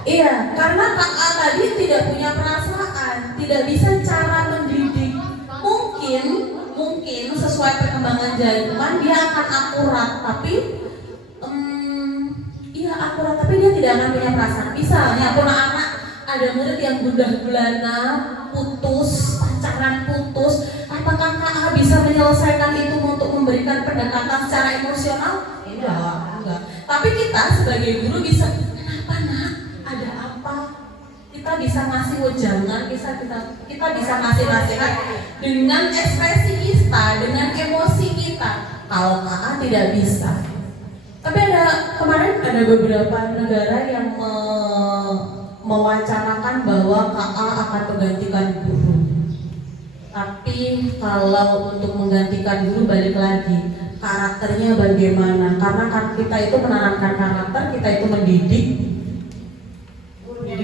Iya, karena KA tadi tidak punya perasaan, tidak bisa cara mendidik. Mungkin sesuai perkembangan zaman dia akan akurat, tapi akurat, tapi dia tidak akan punya perasaan. Misalnya kalau anak ada murid yang gundah gulana, pacaran putus, apakah KA bisa menyelesaikan itu untuk memberikan pendekatan secara emosional? Enggak. Tapi kita sebagai guru bisa, kenapa nak? Ada apa? Kita bisa ngasih wejangan, kita bisa ngasih nasihat dengan ekspresi kita, dengan emosi kita. Kalau KA tidak bisa. Tapi kemarin ada beberapa negara yang mewacanakan bahwa KA akan menggantikan guru. Tapi kalau untuk menggantikan guru, balik lagi, karakternya bagaimana, karena kita itu menanamkan karakter, kita itu mendidik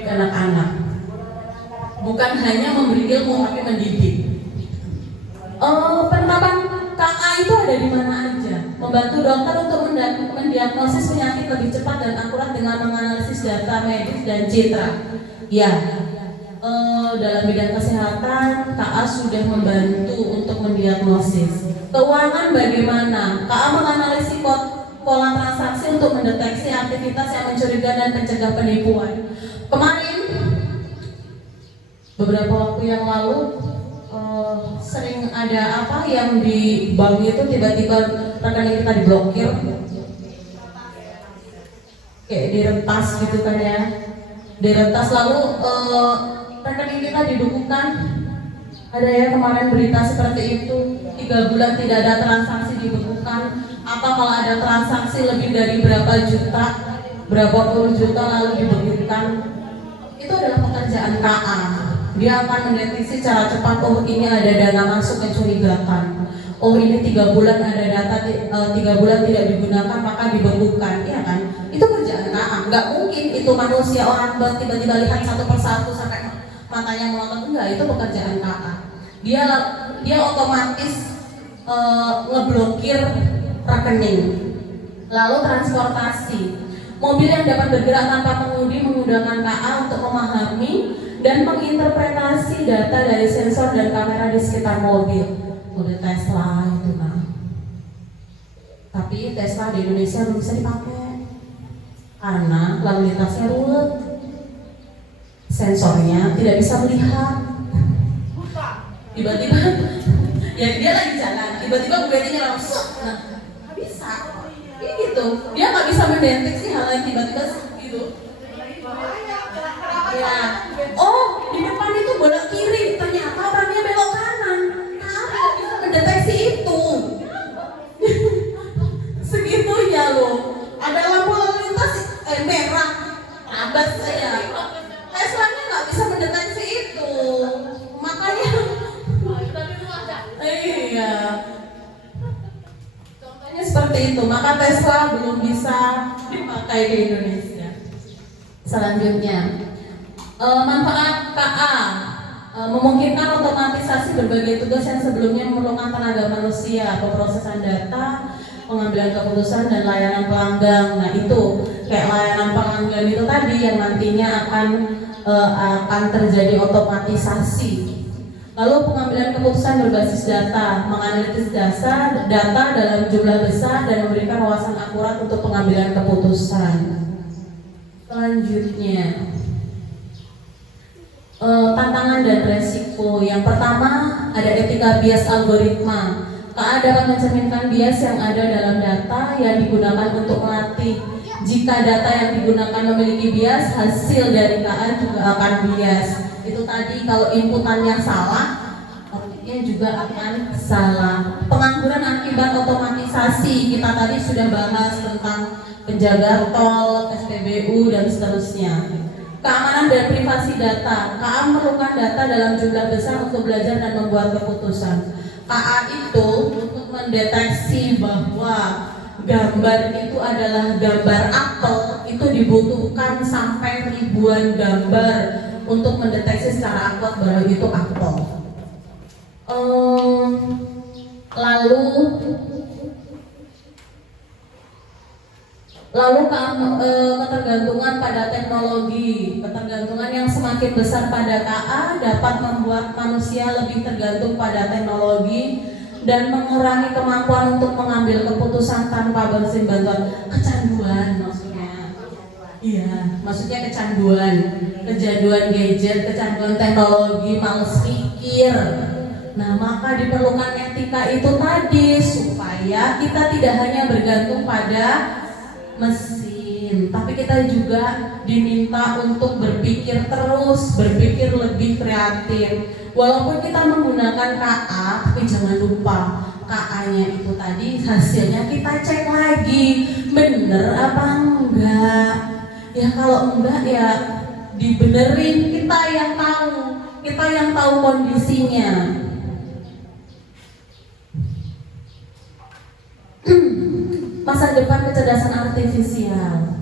anak-anak, bukan hanya memberi ilmu tapi mendidik. Penerapan KA itu ada di mana aja, membantu dokter untuk mendiagnosis penyakit lebih cepat dan akurat dengan menganalisis data medis dan citra. Ya, dalam bidang kesehatan KA sudah membantu untuk mendiagnosis. Keuangan bagaimana? KA menganalisis pola transaksi untuk mendeteksi aktivitas yang mencurigakan dan mencegah penipuan. Kemarin beberapa waktu yang lalu sering ada apa yang di bank itu tiba-tiba rekening kita diblokir, kayak diretas gitu kan ya, diretas lalu rekening kita dibekukan. Ada ya kemarin berita seperti itu, 3 bulan tidak ada transaksi dibekukan. Apa kalau ada transaksi lebih dari berapa juta, berapa puluh juta lalu dibekukan? Itu adalah pekerjaan KA. Dia akan mendeteksi secara cepat, oh ini ada dana masuk mencurigakan, oh ini 3 bulan ada data 3 bulan tidak digunakan maka dibekukan, ya kan? Itu kerjaan KA. Nggak mungkin itu manusia orang tiba-tiba lihat satu persatu sampai matanya melotot, enggak, itu pekerjaan KA. Dia otomatis ngeblokir rekening. Lalu transportasi, mobil yang dapat bergerak tanpa pengemudi menggunakan KA untuk memahami dan menginterpretasi data dari sensor dan kamera di sekitar mobil. Mobil Tesla itu nah. Tapi Tesla di Indonesia belum bisa dipakai karena lalu lintasnya ruwet, sensornya tidak bisa melihat. Tiba-tiba ya dia lagi jalan, tiba-tiba mobilnya langsung, nah nggak bisa, ini gitu. Dia nggak bisa mendeteksi hal yang tiba-tiba gitu. Ya, oh di depan itu belok kiri, ternyata orangnya belok kanan. Nah, nggak bisa mendeteksi itu. Segitunya loh. Ada lampu lalu lintas merah, abas saya. Tesla-nya nggak bisa mendeteksi itu, makanya. Iya. Contohnya seperti itu, maka Tesla belum bisa dipakai di Indonesia. Selanjutnya, manfaat KA memungkinkan otomatisasi berbagai tugas yang sebelumnya memerlukan tenaga manusia, pemrosesan data, pengambilan keputusan dan layanan pelanggan. Nah itu kayak layanan pelanggan itu tadi yang nantinya akan terjadi otomatisasi. Lalu pengambilan keputusan berbasis data, menganalisis data dalam jumlah besar dan memberikan wawasan akurat untuk pengambilan keputusan. Selanjutnya, tantangan dan resiko. Yang pertama ada etika bias algoritma. KA dapat mencerminkan bias yang ada dalam data yang digunakan untuk melatih. Jika data yang digunakan memiliki bias, hasil dari KA juga akan bias. Itu tadi kalau inputannya salah, outputnya juga akan salah. Pengangguran akibat otomatisasi, kita tadi sudah bahas tentang penjaga tol, SPBU dan seterusnya. Keamanan dan privasi data. KA memerlukan data dalam jumlah besar untuk belajar dan membuat keputusan. KA itu untuk mendeteksi bahwa gambar itu adalah gambar apel, itu dibutuhkan sampai ribuan gambar untuk mendeteksi secara akurat bahwa itu apel. Lalu ketergantungan pada teknologi. Ketergantungan yang semakin besar pada KA dapat membuat manusia lebih tergantung pada teknologi dan mengurangi kemampuan untuk mengambil keputusan tanpa bersin bantuan. Kecanduan maksudnya. Iya, maksudnya kecanduan gadget, kecanduan teknologi, males pikir. Nah, maka diperlukan etika itu tadi supaya kita tidak hanya bergantung pada mesin, tapi kita juga diminta untuk berpikir terus, berpikir lebih kreatif. Walaupun kita menggunakan KA, tapi jangan lupa KA-nya itu tadi hasilnya kita cek lagi, bener apa enggak. Ya kalau enggak ya dibenerin, kita yang tahu kondisinya. masa depan kecerdasan artifisial.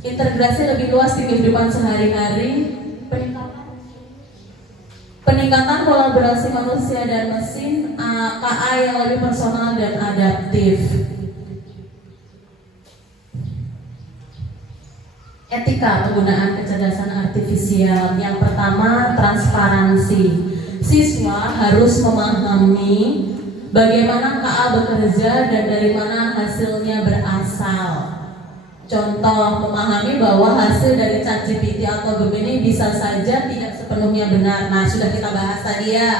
Integrasi lebih luas di kehidupan sehari-hari, peningkatan kolaborasi manusia dan mesin, KA yang lebih personal dan adaptif. Etika penggunaan kecerdasan artifisial. Yang pertama, transparansi. Siswa harus memahami bagaimana KA bekerja dan dari mana hasilnya berasal. Contoh, memahami bahwa hasil dari ChatGPT atau Gemini bisa saja tidak sepenuhnya benar. Nah, sudah kita bahas tadi ya.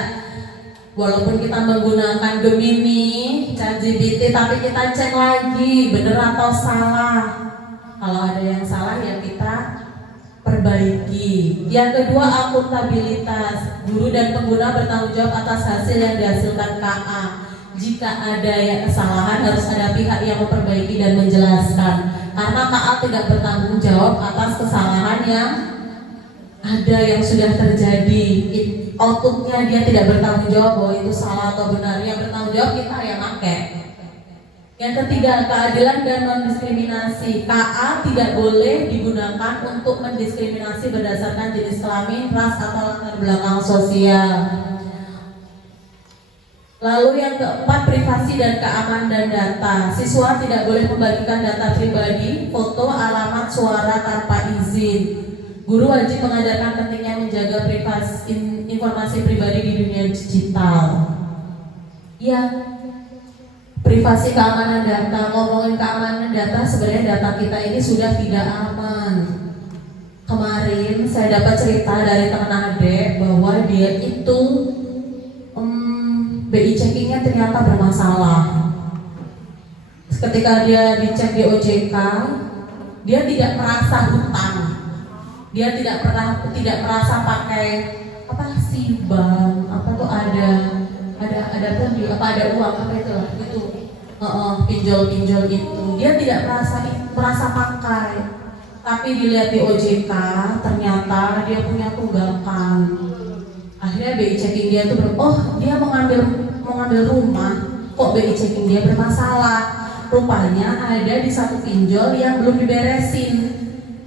Walaupun kita menggunakan Gemini, ChatGPT, tapi kita cek lagi benar atau salah. Kalau ada yang salah ya kita perbaiki. Yang kedua, akuntabilitas. Guru dan pengguna bertanggung jawab atas hasil yang dihasilkan KA. Jika ada yang kesalahan, harus ada pihak yang memperbaiki dan menjelaskan. Karena KA tidak bertanggung jawab atas kesalahan yang ada yang sudah terjadi. Outputnya dia tidak bertanggung jawab bahwa itu salah atau benar. Yang bertanggung jawab kita yang pakai. Yang ketiga, keadilan dan non-diskriminasi. KA tidak boleh digunakan untuk mendiskriminasi berdasarkan jenis kelamin, ras, atau latar belakang sosial. Lalu yang keempat, privasi dan keamanan data. Siswa tidak boleh membagikan data pribadi, foto, alamat, suara tanpa izin. Guru wajib mengajarkan pentingnya menjaga privasi informasi pribadi di dunia digital. Ya, privasi keamanan data. Ngomongin keamanan data, sebenarnya data kita ini sudah tidak aman. Kemarin saya dapat cerita dari teman adik bahwa dia itu BI checkingnya ternyata bermasalah. Ketika dia dicek di OJK, dia tidak merasa hutang. Dia tidak merasa pakai apa sih bank, apa tuh ada ada uang apa itu lah itu pinjol itu. Dia tidak merasa pakai. Tapi dilihat di OJK ternyata dia punya tunggakan. Akhirnya BI checking dia tuh dia mau ngambil rumah, kok BI checking dia bermasalah. Rupanya ada di satu pinjol yang belum diberesin,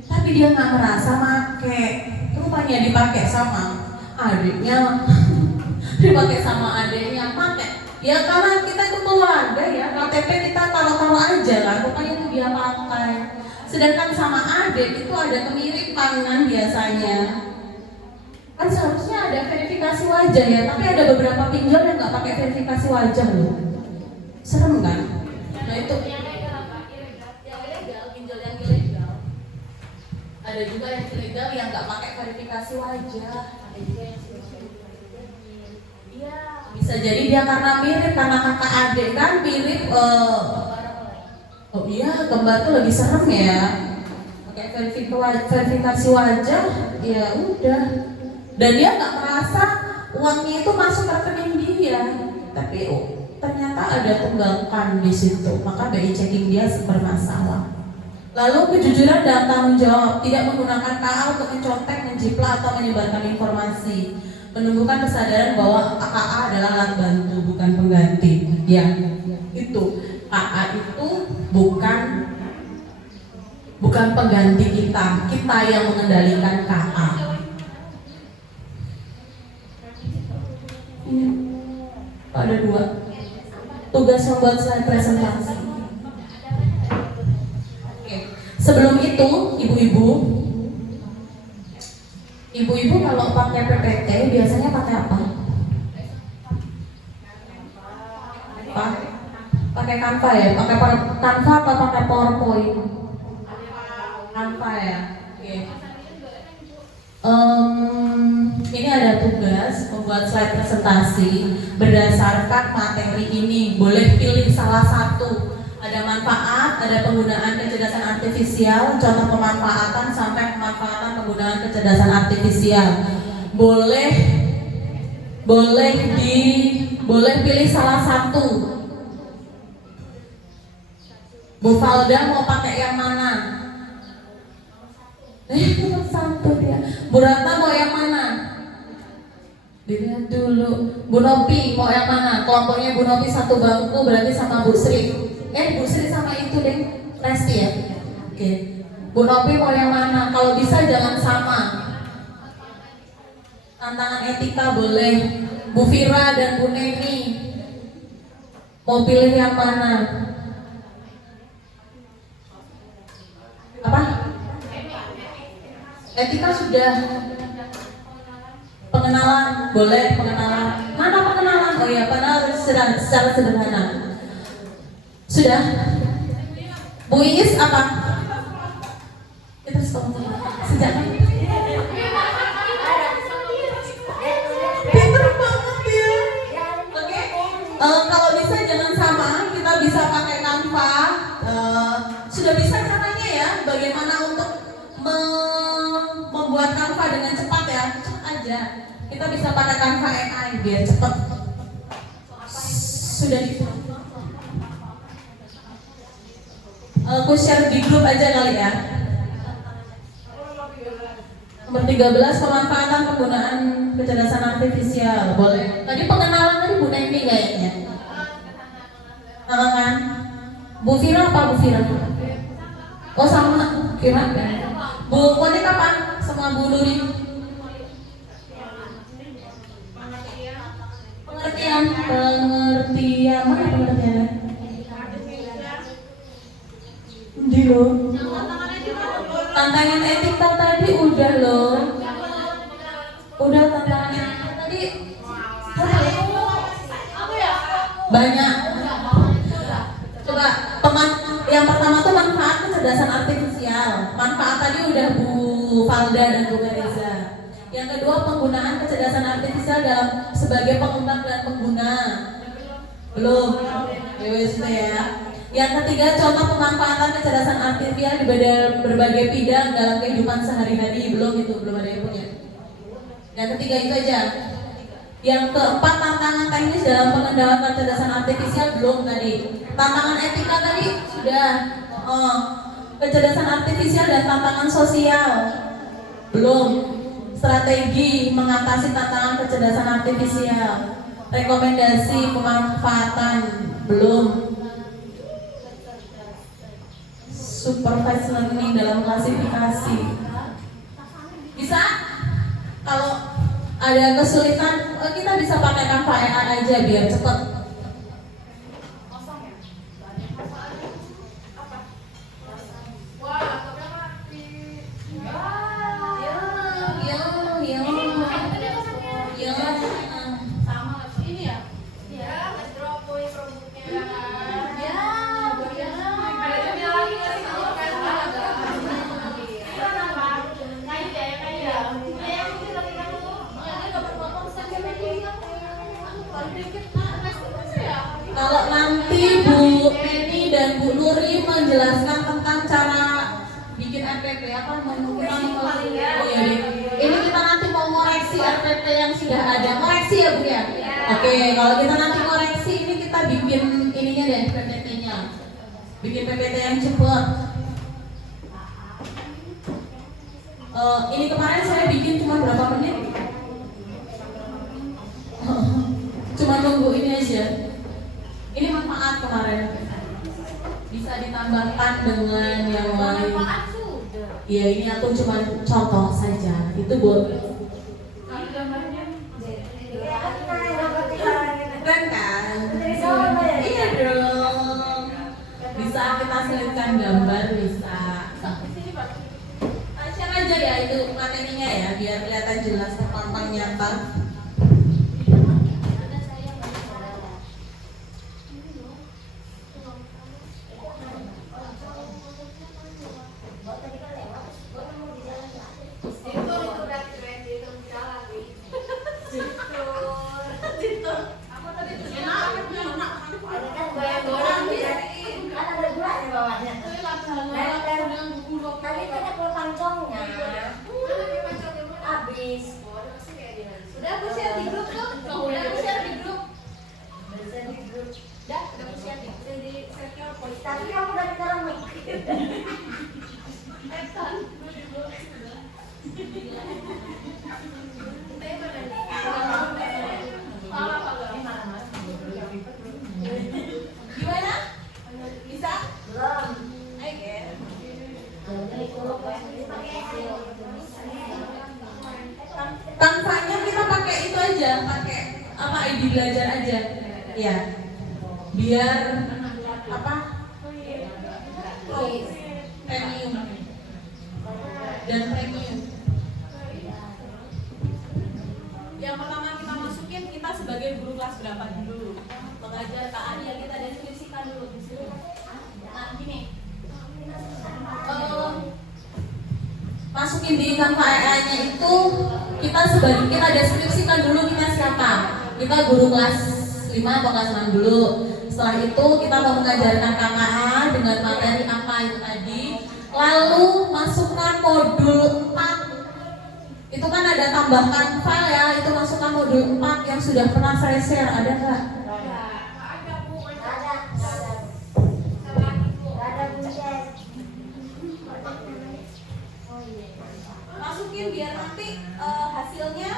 tapi dia nggak merasa make. Rupanya dipakai sama adiknya, make. Ya karena kita itu keluarga ya, KTP kita taruh aja lah. Rupanya itu dia pakai. Sedangkan sama adik itu ada kemiripan kan biasanya. Kan seharusnya ada verifikasi wajah ya, tapi ada beberapa pinjol yang nggak pakai verifikasi wajah loh. Serem kan? Nah itu yang ilegal, pinjol yang ilegal. Ada juga yang ilegal yang nggak pakai verifikasi wajah. Ada juga yang iya. Bisa jadi dia karena mirip, karena kakak adik kan mirip. Oh iya, kembar tuh lagi serem ya. Pakai verifikasi wajah, ya udah. Dan dia nggak merasa uangnya itu masuk rekening dia, tapi ternyata ada tunggakan di situ, maka BI checking dia bermasalah. Lalu kejujuran dan tanggung jawab, tidak menggunakan KA untuk mencontek, menjiplak atau menyebarkan informasi, menumbuhkan kesadaran bahwa KA adalah alat bantu bukan pengganti. Ya, itu KA itu bukan pengganti kita yang mengendalikan KA. Ada dua tugas membuat slide presentasi. Oke. Sebelum itu, ibu-ibu kalau pakai PPT biasanya pakai apa? Pakai Canva ya? Pakai Canva atau pakai PowerPoint? Canva ya. Oke. Ini ada tugas membuat slide presentasi berdasarkan materi ini. Boleh pilih salah satu. Ada manfaat, ada penggunaan kecerdasan artifisial, contoh pemanfaatan sampai pemanfaatan penggunaan kecerdasan artifisial. Boleh pilih salah satu. Bu Falda mau pakai yang mana? Satu dia. Bu Rata mau yang mana? Dilihat dulu. Bu Nopi mau yang mana? Kelompoknya Bu Nopi satu bangku berarti sama Bu Sri. Bu Sri sama itu itu deh, Resti ya. Oke. Bu Novi mau yang mana? Kalau bisa jangan sama. Tantangan etika boleh. Bu Fira dan Bu Neni mau pilih yang mana? Apa? Etika sudah. Pengenalan boleh, pengenalan. Mana pengenalan? Oh ya, pengenalan secara sederhana. Sudah. Bu Iis apa? Kita stop sejak kapan? Pinter banget ya. Oke. Kalau bisa jangan sama, kita bisa pakai Canva. Sudah bisa caranya ya, bagaimana untuk membuat Canva dengan cepat ya, cepat aja. Kita bisa pakai Canva AI biar cepat. Sudah bisa. Aku share di grup aja kali ya. Nomor 13, pemanfaatan penggunaan kecerdasan artifisial. Boleh. Tadi pengenalan tadi Bu Neni kayaknya. Kan? Bu Fira apa Bu Fira? Oh sama Fira. Bu Konit apa? Sama Bu Nuri. Pengertian mana pengertiannya? Di lo. Tantangan etika tadi udah loh. Udah tantangan etika tadi. Banyak. Coba yang pertama tuh manfaat kecerdasan artifisial. Manfaat tadi udah Bu Valda dan Bu Reza. Yang kedua penggunaan kecerdasan artifisial sebagai pengembang dan pengguna. Belum. BWST ya. Yang ketiga, contoh pemanfaatan kecerdasan artifisial di berbagai bidang dalam kehidupan sehari-hari. Belum ada yang punya. Yang ketiga itu aja. Yang keempat, tantangan teknis dalam pengendalian kecerdasan artifisial. Belum tadi. Tantangan etika tadi sudah. Kecerdasan artifisial dan tantangan sosial. Belum. Strategi mengatasi tantangan kecerdasan artifisial. Rekomendasi pemanfaatan. Belum. Supervised learning dalam klasifikasi. Bisa? Kalau ada kesulitan, kita bisa pakai Canva AI aja biar cepat. Kalau nanti Bu Neni dan Bu Nuri menjelaskan tentang cara bikin RPP apa ini kita nanti mau ngoreksi RPP yang sudah ada. Ngoreksi ya Bu ya? Oke, kalau kita nanti ngoreksi ini kita bikin ininya deh PPT-nya. Bikin PPT yang cepat. Ini kemarin saya bikin cuma berapa menit? Cuma nunggu ini aja. Ini manfaat kemarin. Bisa ditambahkan dengan yang lain. Ya ini aku cuma contoh saja. Itu boleh. Keren kan? Iya dong. Bisa kita selipkan gambar, bisa. Share aja ya itu materinya ya, biar kelihatan jelas, terpampang nyata. Udah aku share di grup tuh. Udah aku share di grup. Dah, udah aku share di circle post. Tapi kamu udah ditaruh mic. Gimana? Bisa? Belum. aja, pakai apa ID belajar aja. Ya. Biar apa? Premium dan premium. Yang pertama kita masukin, kita sebagai guru kelas berapa dulu mengajar KA ya, kita deskripsikan dulu di sini. Nah gini, masukin di KAE-nya itu kita deskripsikan dulu kita siapa. Kita guru kelas 5 atau kelas 6 dulu. Setelah itu kita mau mengajarkan KKA dengan materi apa itu tadi. Lalu masukkan modul 4. Itu kan ada tambahkan file ya, itu masukkan modul 4 yang sudah pernah saya share, ada nggak? Masukin biar nanti hasilnya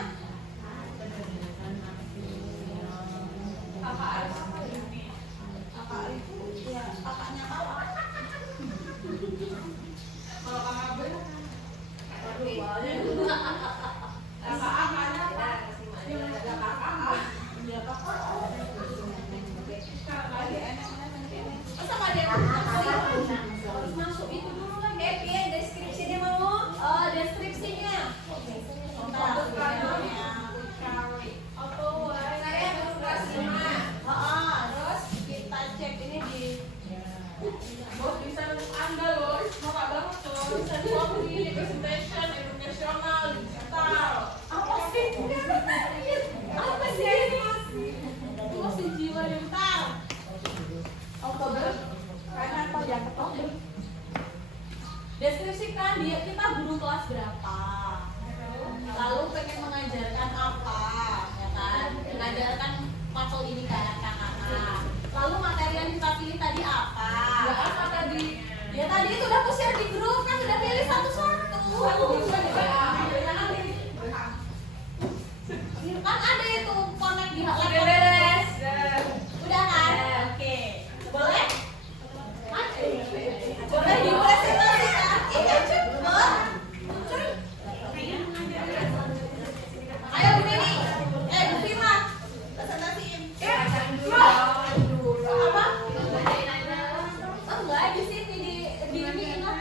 kakak itu ya kakaknya tahu. Kalau kakak gue masuk itu dulu lah, deskripsinya mau. Deskripsinya. Saya baru kelas 5. Terus kita cek ini di bos bisa untuk Anda loh, semangat banget loh. Bisa copy, presentation, educational, digital. Apa sih? Apa sih ini? Itu masih jiwa digital. Oktober, karena apa ya? Oktober. Deskripsikan dia, kita guru kelas berapa, lalu pengen mengajarkan apa, ya kan? Mengajarkan materi ini kayak kakak. Lalu materi yang kita pilih tadi apa? Ya apa tadi? Ya tadi itu udah aku share di grup, kan udah pilih satu-satu. Kan ada itu connect di laptop. Beres. Udah kan? Oke. Boleh? Boleh dipresentasikan? Iya cepet. Ayo Bu Nini, Bu Firma, presentasiin. Apa? Enggak, di sini di ini lah.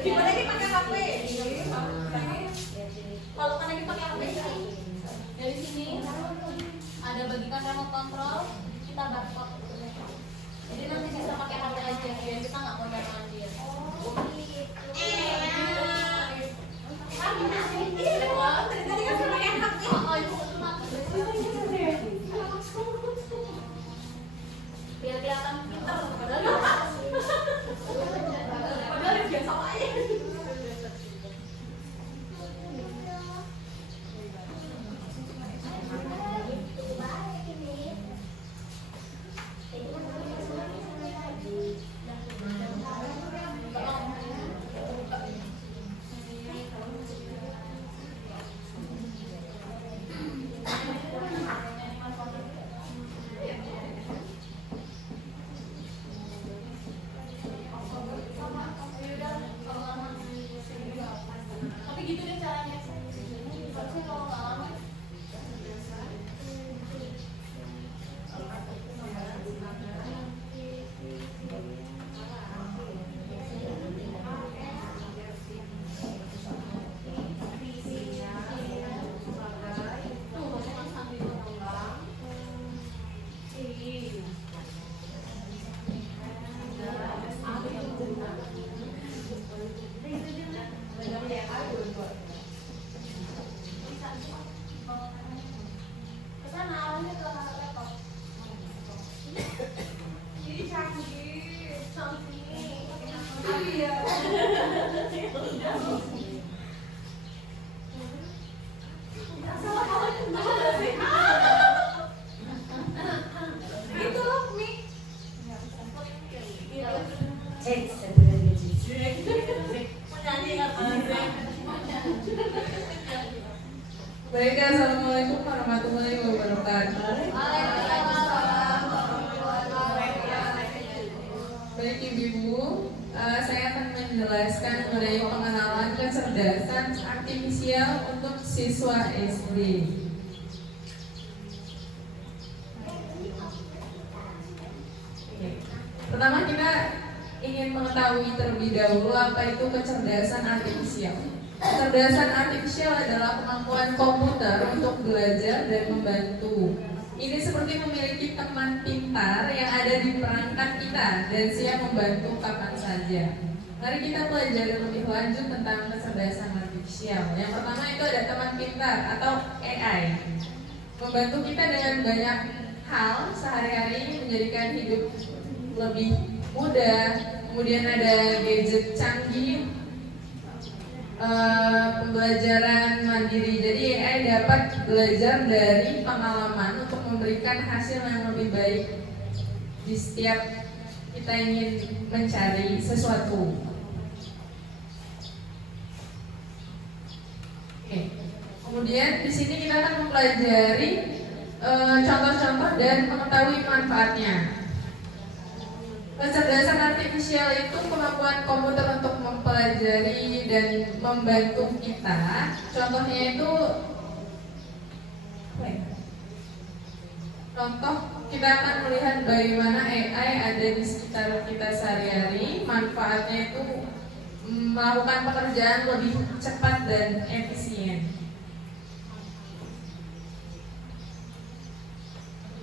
Gimana ini pakai HP? Kalau kan lagi pakai HP Dari sini ada bagikan remote control, kita backup. Jadi nanti bisa pakai HP aja, biar kita nggak mondar-mandir. Tadi kan pakai HP. Oh, itu biar kelihatan pintar, Padahal biasa aja. tapi gitu deh caranya. Harusnya kalau nggak lama. Kesana arahnya ke laptop. Jadi canggih. Iya. Itu loh, Mi. Baik, assalamualaikum warahmatullahi wabarakatuh. Baik ibu-ibu, saya akan menjelaskan mengenai pengenalan kecerdasan artifisial untuk siswa SD. Pertama kita ingin mengetahui terlebih dahulu apa itu kecerdasan artifisial. Kecerdasan artifisial adalah kemampuan komputer untuk belajar dan membantu. Ini seperti memiliki teman pintar yang ada di perangkat kita dan siap membantu kapan saja. Mari kita pelajari lebih lanjut tentang kecerdasan artifisial. Yang pertama itu ada teman pintar atau AI. Membantu kita dengan banyak hal sehari-hari, menjadikan hidup lebih mudah. Kemudian ada gadget canggih, pembelajaran mandiri. Jadi AI dapat belajar dari pengalaman untuk memberikan hasil yang lebih baik di setiap kita ingin mencari sesuatu. Oke. Kemudian di sini kita akan mempelajari contoh-contoh dan mengetahui manfaatnya. Kecerdasan artifisial itu kemampuan komputer untuk mempelajari dan membantu kita. Contohnya itu, contoh kita akan melihat bagaimana AI ada di sekitar kita sehari-hari. Manfaatnya itu melakukan pekerjaan lebih cepat dan efisien.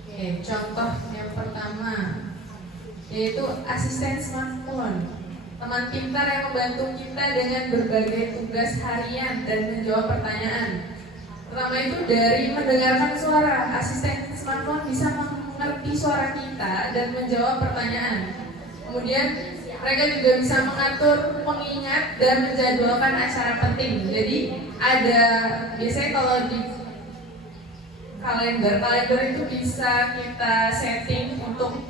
Oke, contoh yang pertama yaitu asisten smartphone, teman pintar yang membantu kita dengan berbagai tugas harian dan menjawab pertanyaan. Pertama itu dari mendengarkan suara, asisten smartphone bisa mengerti suara kita dan menjawab pertanyaan. Kemudian mereka juga bisa mengatur, mengingat dan menjadwalkan acara penting. Jadi ada biasanya kalau di kalender itu bisa kita setting untuk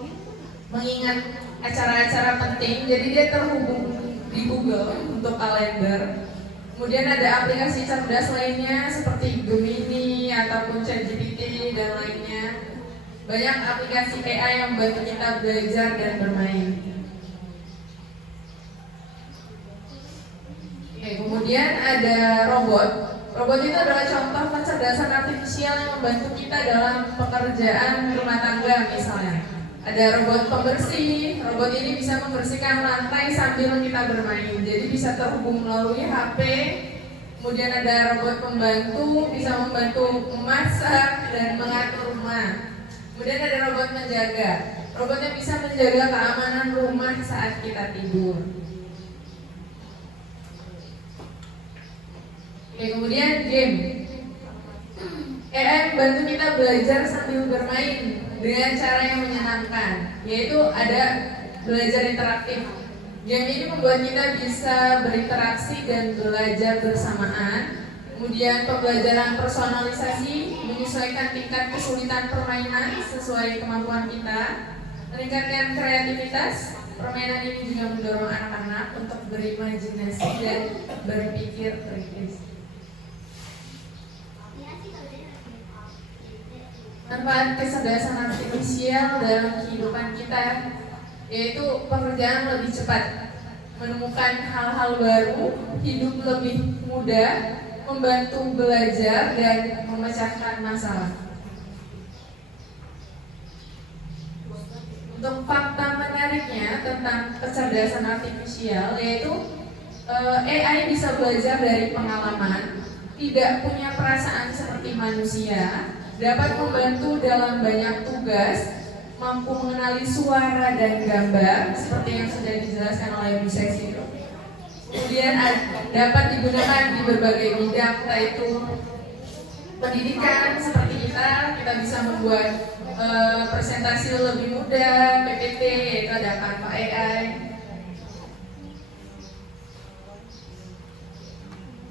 mengingat acara-acara penting, jadi dia terhubung di Google untuk kalender. Kemudian ada aplikasi cerdas lainnya seperti Gemini ataupun ChatGPT dan lainnya. Banyak aplikasi AI yang membantu kita belajar dan bermain. Oke, kemudian ada robot. Robot itu adalah contoh kecerdasan artifisial yang membantu kita dalam pekerjaan rumah tangga misalnya. Ada robot pembersih, robot ini bisa membersihkan lantai sambil kita bermain, jadi bisa terhubung melalui HP. Kemudian ada robot pembantu, bisa membantu memasak dan mengatur rumah. Kemudian ada robot menjaga, robot yang bisa menjaga keamanan rumah saat kita tidur. Oke, kemudian game. AI membantu kita belajar sambil bermain dengan cara yang menyenangkan, yaitu ada belajar interaktif. Game ini membuat kita bisa berinteraksi dan belajar bersamaan. Kemudian pembelajaran personalisasi, menyesuaikan tingkat kesulitan permainan sesuai kemampuan kita. Meningkatkan kreativitas, permainan ini juga mendorong anak-anak untuk berimajinasi dan berpikir kritis. Manfaat kecerdasan artifisial dalam kehidupan kita, yaitu pekerjaan lebih cepat, menemukan hal-hal baru, hidup lebih mudah, membantu belajar dan memecahkan masalah. Untuk fakta menariknya tentang kecerdasan artifisial, yaitu AI bisa belajar dari pengalaman, tidak punya perasaan seperti manusia, dapat membantu dalam banyak tugas, mampu mengenali suara dan gambar seperti yang sudah dijelaskan oleh Bu Seksi. Kemudian dapat digunakan di berbagai bidang, yaitu pendidikan seperti kita bisa membuat presentasi lebih mudah, PPT, yaitu ada Canva AI.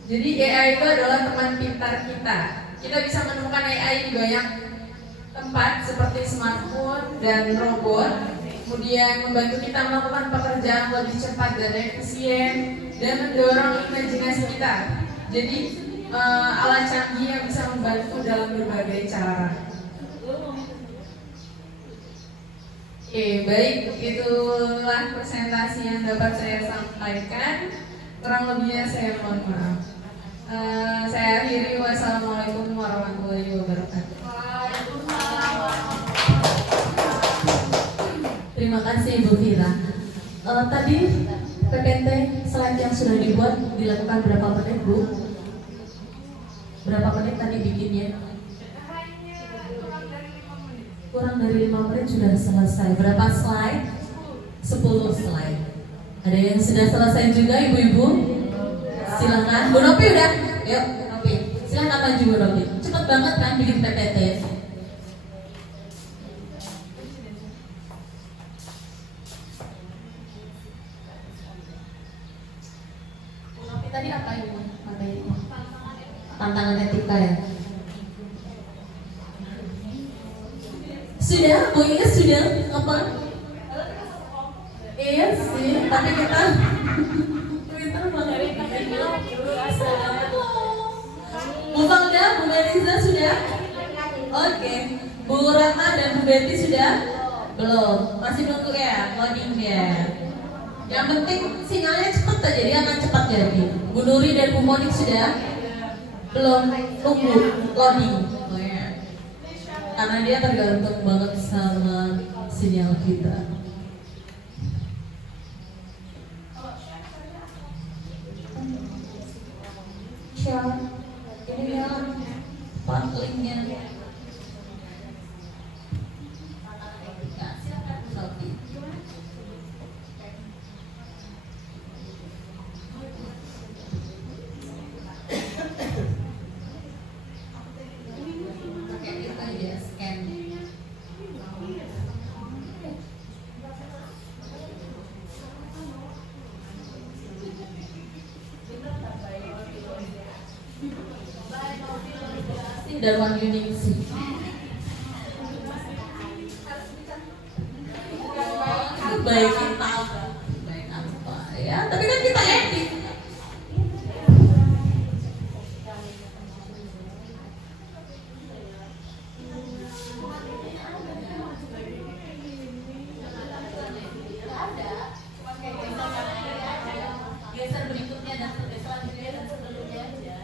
Jadi AI itu adalah teman pintar kita. Kita bisa menemukan AI di banyak tempat seperti smartphone dan robot, kemudian membantu kita melakukan pekerjaan lebih cepat dan efisien dan mendorong imajinasi kita. Jadi alat canggih yang bisa membantu dalam berbagai cara. Oke, baik, itulah presentasi yang dapat saya sampaikan. Kurang lebihnya saya mohon maaf. Saya akhiri, wassalamualaikum warahmatullahi wabarakatuh. Terima kasih Ibu Vira. Tadi PPT slide yang sudah dibuat dilakukan berapa menit Bu? Berapa menit tadi bikinnya? Kurang dari 5 menit sudah selesai. Berapa slide? 10 slide. Ada yang sudah selesai juga ibu-ibu? Silakan. Bu Nopi udah? Yuk, Nopi. Silakan maju Bu Nopi. Cepet banget kan bikin PPT. Bu Nopi tadi apa ini materinya? Tantangan etika ya? Sudah? Bu Inges sudah? Apa? Iya sih, tapi kita Twitter banget. Bu Fangda, Bu Meliza sudah? Oke. Bu Ratna dan Bu Betty sudah? Belum. Masih nunggu ya loadingnya. Yang penting sinyalnya cepat aja, dia akan cepat jadi. Bu Nuri dan Bu Monik sudah? Belum. Tunggu loading. Oh, ya. Karena dia tergantung banget sama sinyal kita. Ini ya Pak linknya. Silakan Bu Sofi. Pakai itu aja scan. Darwan Yuningsi. Baik kita baik apa ya? Tapi kan kita edit. Geser berikutnya dan selanjutnya dan sebelumnya aja.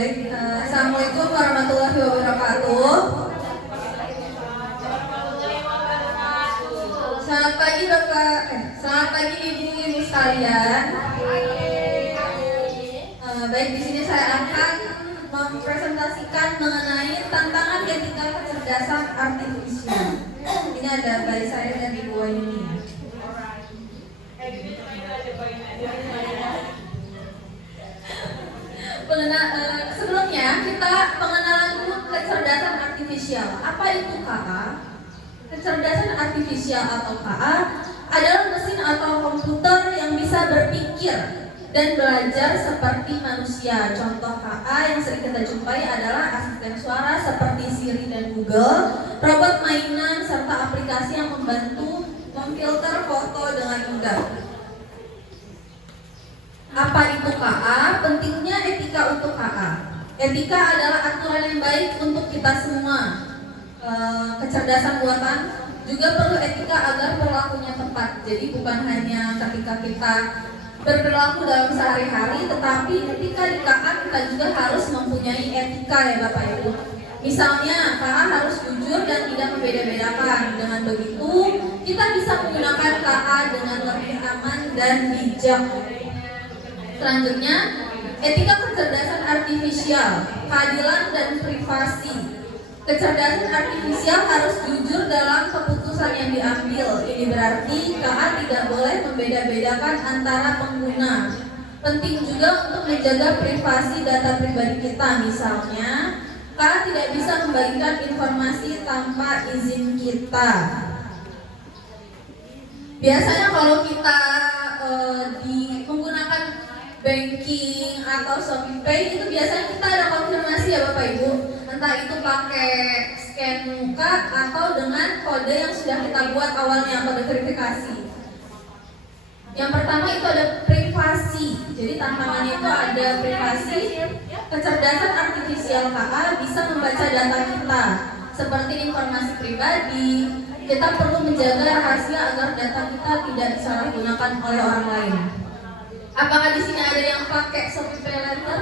Baik, Assalamualaikum warahmatullahi wabarakatuh. Selamat pagi selamat pagi ibu-ibu sekalian. Baik, di sini saya akan mempresentasikan mengenai tantangan etika kecerdasan artifisial. Ini ada bayi saya dan ibu ini. Sebelumnya kita pengenalan dulu kecerdasan artifisial. Apa itu KA? Kecerdasan artifisial atau KA adalah mesin atau komputer yang bisa berpikir dan belajar seperti manusia. Contoh KA yang sering kita jumpai adalah asisten suara seperti Siri dan Google, robot mainan, serta aplikasi yang membantu memfilter foto dengan mudah. Apa itu KA? Pentingnya etika untuk KA. Etika adalah aturan yang baik untuk kita semua. Kecerdasan buatan juga perlu etika agar perilakunya tepat. Jadi bukan hanya ketika kita berperilaku dalam sehari-hari, tetapi ketika di KA kita juga harus mempunyai etika ya Bapak Ibu. Misalnya KA harus jujur dan tidak membeda-bedakan. Dengan begitu kita bisa menggunakan KA dengan lebih aman dan bijak. Selanjutnya, etika kecerdasan artifisial, keadilan dan privasi. Kecerdasan artifisial harus jujur dalam keputusan yang diambil. Ini berarti KA tidak boleh membeda-bedakan antara pengguna. Penting juga untuk menjaga privasi data pribadi kita. Misalnya, KA tidak bisa membagikan informasi tanpa izin kita. Biasanya kalau kita menggunakan banking atau ShopeePay itu biasanya kita ada konfirmasi ya Bapak Ibu, entah itu pakai scan muka atau dengan kode yang sudah kita buat awalnya, kode verifikasi. Yang pertama itu ada privasi. Jadi tantangannya itu ada privasi. Kecerdasan artifisial KA bisa membaca data kita seperti informasi pribadi. Kita perlu menjaga rahasia agar data kita tidak disalahgunakan oleh orang lain. Apakah di sini ada yang pakai ShopeePay Letter?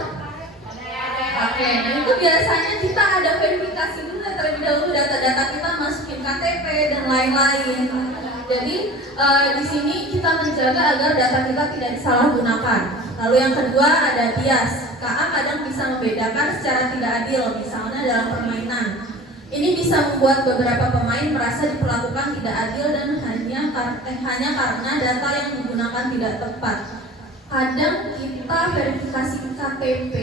Oke, nah itu biasanya kita ada verifikasi dulu terlebih dahulu data-data kita, masukin KTP dan lain-lain. Jadi di sini kita menjaga agar data kita tidak disalahgunakan. Lalu yang kedua ada bias. KA kadang bisa membedakan secara tidak adil, misalnya dalam permainan. Ini bisa membuat beberapa pemain merasa diperlakukan tidak adil dan hanya karena data yang digunakan tidak tepat. Kadang kita verifikasi KTP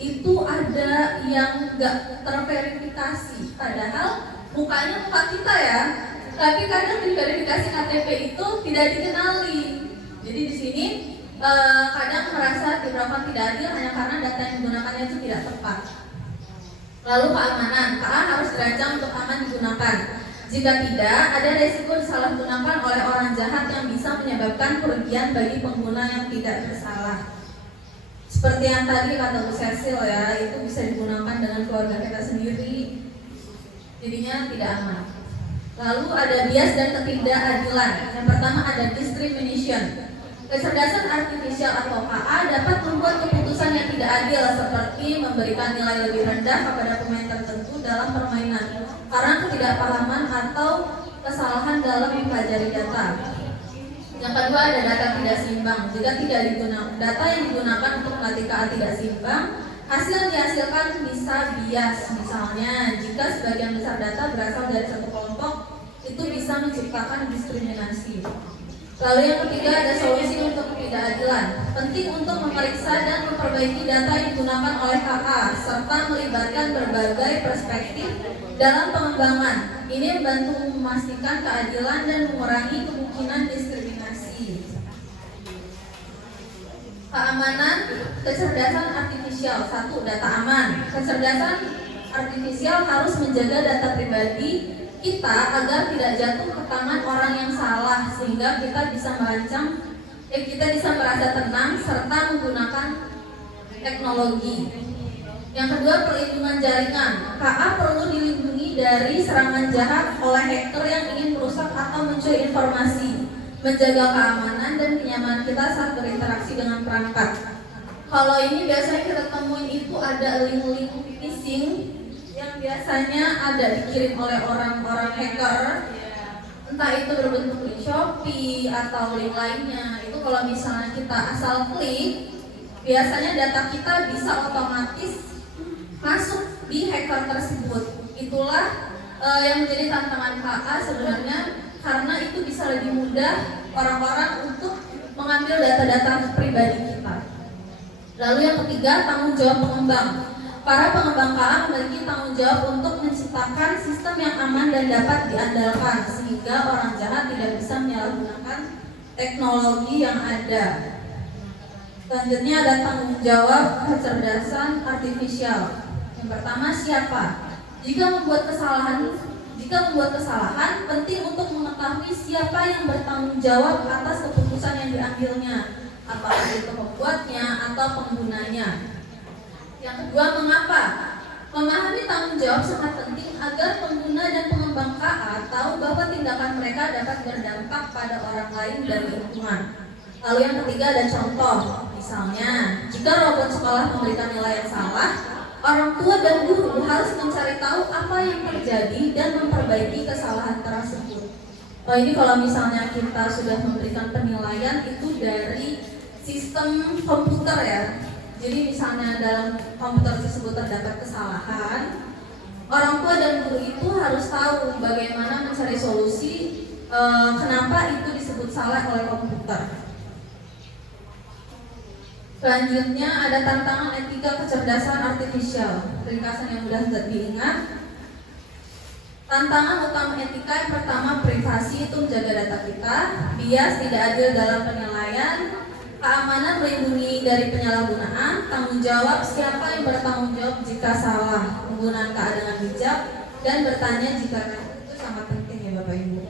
itu ada yang nggak terverifikasi, padahal mukanya muka kita ya, tapi kadang di verifikasi KTP itu tidak dikenali. Jadi di sini kadang merasa diperlakukan tidak adil hanya karena data yang digunakannya itu tidak tepat. Lalu keamanan, KA harus dirancang untuk aman digunakan. Jika tidak, ada resiko disalahgunakan oleh orang jahat yang bisa menyebabkan kerugian bagi pengguna yang tidak bersalah. Seperti yang tadi kata Bu Cecil ya, itu bisa digunakan dengan keluarga kita sendiri, jadinya tidak aman. Lalu ada bias dan ketidakadilan. Yang pertama ada discrimination. Kecerdasan artifisial atau KA dapat membuat keputusan yang tidak adil, seperti memberikan nilai lebih rendah kepada pemain tertentu dalam permainan karena ketidakpahaman atau kesalahan dalam mempelajari data. Yang kedua ada data tidak seimbang. Jika tidak digunakan data yang digunakan untuk melatih KA tidak seimbang, hasil yang dihasilkan bisa bias. Misalnya, jika sebagian besar data berasal dari satu kelompok, itu bisa menciptakan diskriminasi. Lalu yang ketiga ada solusi untuk ketidakadilan. Penting untuk memeriksa dan memperbaiki data yang digunakan oleh KA serta melibatkan berbagai perspektif dalam pengembangan. Ini membantu memastikan keadilan dan mengurangi kemungkinan diskriminasi. Keamanan kecerdasan artifisial. 1. Data aman. Kecerdasan artifisial harus menjaga data pribadi kita agar tidak jatuh ke tangan orang yang salah, sehingga kita bisa merasa tenang serta menggunakan teknologi. Yang kedua, perlindungan jaringan. KA perlu dilindungi dari serangan jahat oleh hacker yang ingin merusak atau mencuri informasi, menjaga keamanan dan kenyamanan kita saat berinteraksi dengan perangkat. Kalau ini biasanya kita temuin itu ada link-link phishing yang biasanya ada dikirim oleh orang-orang hacker. Entah itu berbentuk link Shopee atau link lainnya. Itu kalau misalnya kita asal klik, biasanya data kita bisa otomatis masuk di hacker tersebut. Itulah yang menjadi tantangan KA sebenarnya, karena itu bisa lebih mudah orang-orang untuk mengambil data-data pribadi kita. Lalu yang ketiga, tanggung jawab pengembang. Para pengembang KA memiliki tanggung jawab untuk menciptakan sistem yang aman dan dapat diandalkan sehingga orang jahat tidak bisa menyalahgunakan teknologi yang ada. Selanjutnya ada tanggung jawab kecerdasan artifisial. Yang pertama, siapa? Jika membuat kesalahan, penting untuk mengetahui siapa yang bertanggung jawab atas keputusan yang diambilnya, apakah itu pembuatnya atau penggunanya. Yang kedua, mengapa? Memahami tanggung jawab sangat penting agar pengguna dan pengembang KA tahu bahwa tindakan mereka dapat berdampak pada orang lain dan lingkungan. Lalu yang ketiga ada contoh. Misalnya, jika robot sekolah memberikan nilai yang salah, orang tua dan guru harus mencari tahu apa yang terjadi dan memperbaiki kesalahan tersebut. Oh, ini kalau misalnya kita sudah memberikan penilaian itu dari sistem komputer ya. Jadi misalnya dalam komputer tersebut terdapat kesalahan, orang tua dan guru itu harus tahu bagaimana mencari solusi kenapa itu disebut salah oleh komputer. Selanjutnya ada tantangan etika kecerdasan artifisial. Ringkasan yang mudah diingat. Tantangan utama etika yang pertama, privasi, itu menjaga data kita. Bias, tidak adil dalam penilaian. Keamanan, melindungi dari penyalahgunaan. Tanggung jawab, siapa yang bertanggung jawab jika salah. Penggunaan KA dengan bijak. Dan bertanya jika itu sangat penting ya Bapak Ibu.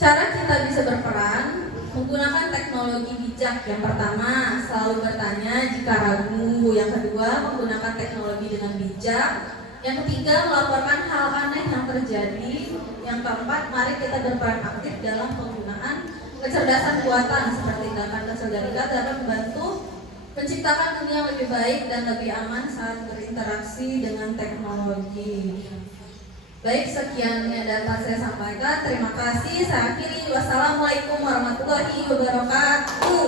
Cara kita bisa berperan menggunakan teknologi bijak. Yang pertama, selalu bertanya jika ragu. Yang kedua, menggunakan teknologi dengan bijak. Yang ketiga, melaporkan hal aneh yang terjadi. Yang keempat, mari kita berperan aktif dalam penggunaan kecerdasan buatan seperti tindakan kecerdasan dapat membantu menciptakan dunia yang lebih baik dan lebih aman saat berinteraksi dengan teknologi. Baik, sekian yang dapat saya sampaikan. Terima kasih. Saya akhiri. Wassalamualaikum warahmatullahi wabarakatuh.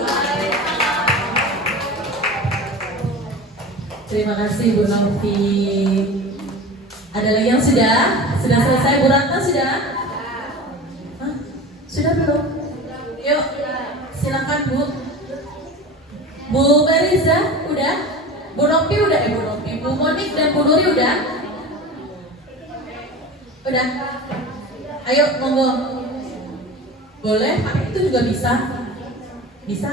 Terima kasih Bu Novi. Ada lagi yang sudah selesai? Bu Ratna sudah? Hah? Sudah belum? Yuk, silakan Bu. Bu Beriza udah? Bu Novi udah? Bu Novi, Bu Monik dan Bu Nuri udah? Udah? Ayo, monggo. Boleh? Pakai itu juga bisa? Bisa?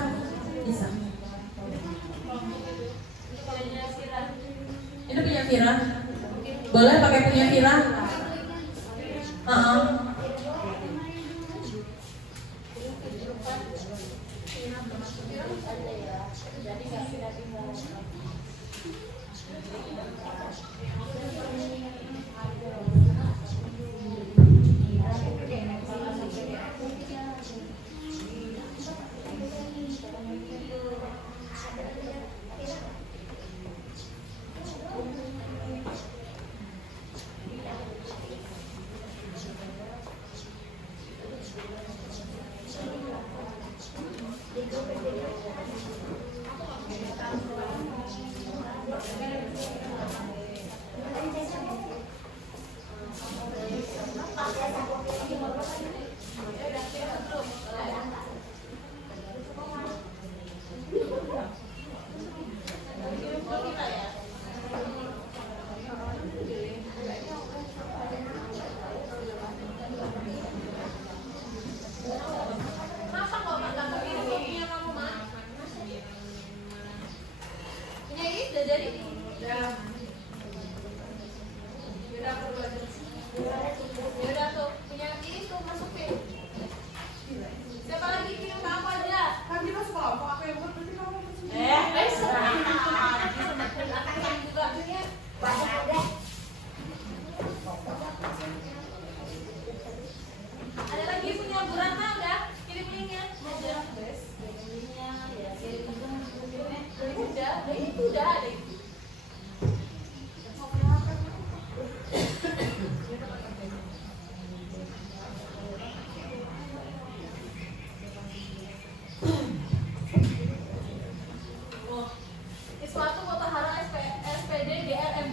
Bisa. Ini punya Vira? Boleh pakai punya Vira?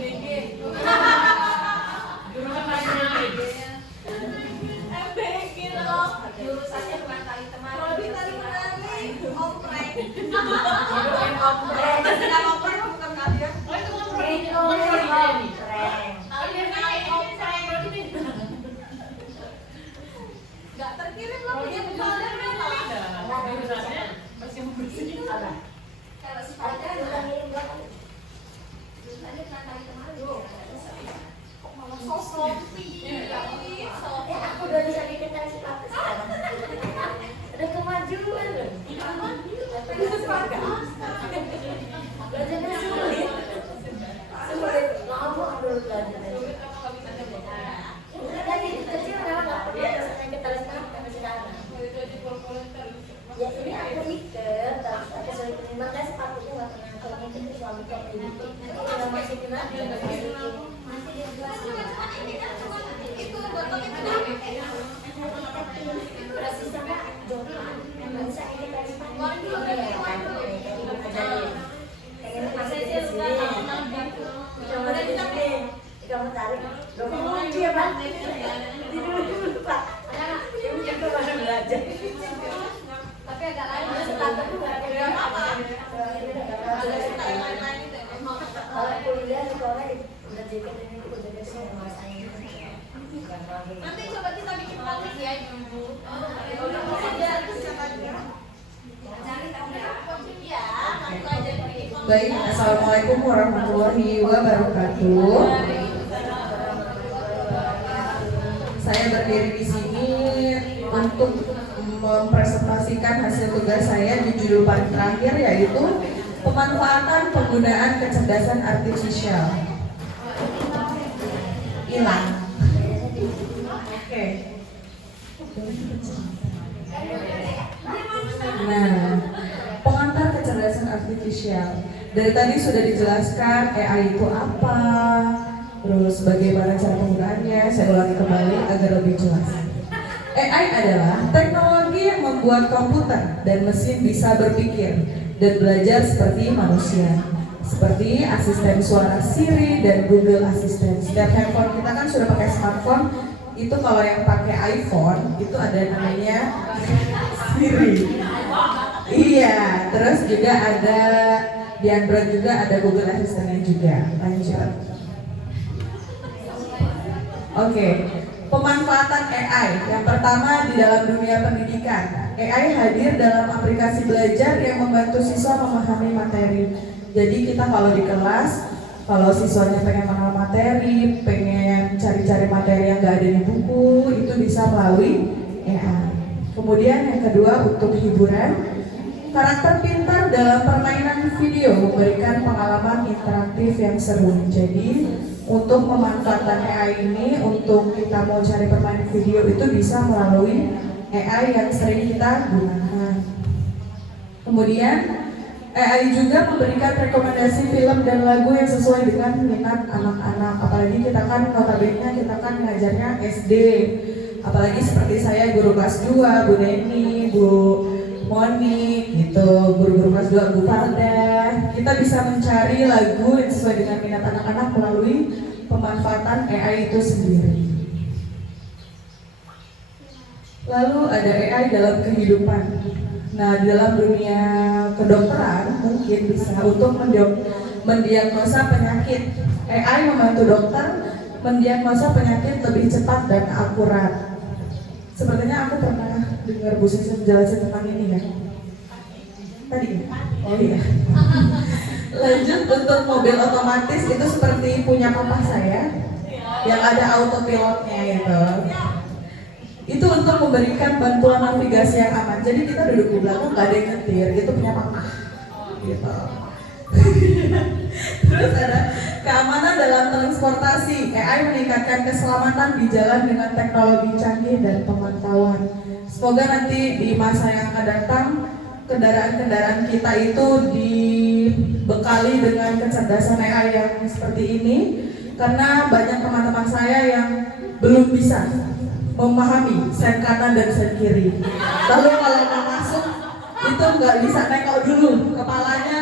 MBG. MBG loh. Jurusannya bukan tali temari. Prodi tali menari. Oprek. Oprek. Tidak oprek bukan kalian. Oh itu kan Itu Prodi. oprek. Gak terkirim lah punya folder Kalau sifatnya bukan ngirim belakang. Jurusannya bukan tali temari. Kok malah sosopi? Aku udah bisa bikin tali sepatu sekarang. Ada kemajuan loh. Belajarnya sulit. Sulit. Lama dulu belajarnya. Dari kecil memang nggak pernah sampai tali sepatu sampai sekarang. Ya ini aku ikat, terus aku sering terima kan sepatunya nggak pernah kalau ngikat itu suami kok ini. Nanti kalau masih kena dia masih dia jelas. Itu botol itu berarti sama Jona nggak bisa ikat tali sepatu. Pengen masih di sini, coba di sini, kamu tarik, kamu dia bang, di dulu pak, yang kita baru belajar. tapi agak lain Sepatu juga ada apa? Kalau kuliah sekolah udah jaket ini udah jaket semua masanya. nanti coba kita bikin publik ya ibu. Baik, assalamualaikum warahmatullahi wabarakatuh. Saya berdiri di sini untuk mempresentasikan hasil tugas saya di judul paling terakhir, yaitu pemanfaatan penggunaan kecerdasan artifisial. Hilang. Oke. Nah, pengantar kecerdasan artifisial. Dari tadi sudah dijelaskan AI itu apa, terus bagaimana cara penggunaannya. Saya ulangi kembali agar lebih jelas. AI adalah teknologi yang membuat komputer dan mesin bisa berpikir dan belajar seperti manusia. Seperti asisten suara Siri dan Google Assistant. Setiap handphone kita kan sudah pakai smartphone. Itu kalau yang pakai iPhone itu ada namanya Siri. Iya, terus juga ada di Android juga ada Google Assistant juga. Lanjut. Oke. Pemanfaatan AI. Yang pertama di dalam dunia pendidikan. AI hadir dalam aplikasi belajar yang membantu siswa memahami materi. Jadi kita kalau di kelas, kalau siswanya pengen mengenal materi, pengen cari-cari materi yang nggak ada di buku, itu bisa melalui AI. Kemudian yang kedua untuk hiburan, karakter pintar dalam permainan video memberikan pengalaman interaktif yang seru. Jadi untuk memanfaatkan AI ini, untuk kita mau cari permainan video itu bisa melalui AI yang sering kita gunakan. Kemudian AI juga memberikan rekomendasi film dan lagu yang sesuai dengan minat anak-anak. Apalagi kita kan notabene kita kan ngajarnya SD. Apalagi seperti saya guru kelas 2, Bu Neni, Bu Moni, gitu, guru-guru kelas 2, Bu Farda. Kita bisa mencari lagu yang sesuai dengan minat anak-anak melalui pemanfaatan AI itu sendiri. Lalu ada AI dalam kehidupan. Nah, di dalam dunia kedokteran mungkin bisa untuk mendiagnosa penyakit. AI membantu dokter mendiagnosa penyakit lebih cepat dan akurat. Sepertinya aku pernah dengar Bu Sisi menjelaskan tentang ini ya. Tadi? Oh iya. Lanjut untuk mobil otomatis itu seperti punya papa saya yang ada autopilotnya gitu. Itu untuk memberikan bantuan navigasi yang aman. Jadi kita duduk di belakang nggak ada yang nyetir, itu punya papa. Gitu. Terus ada keamanan dalam transportasi. AI meningkatkan keselamatan di jalan dengan teknologi canggih dan pemantauan. Semoga nanti di masa yang akan datang kendaraan-kendaraan kita itu dibekali dengan kecerdasan AI yang seperti ini, karena banyak teman-teman saya yang belum bisa memahami sen kanan dan sen kiri. Lalu kalau mau masuk itu nggak bisa nengok dulu, kepalanya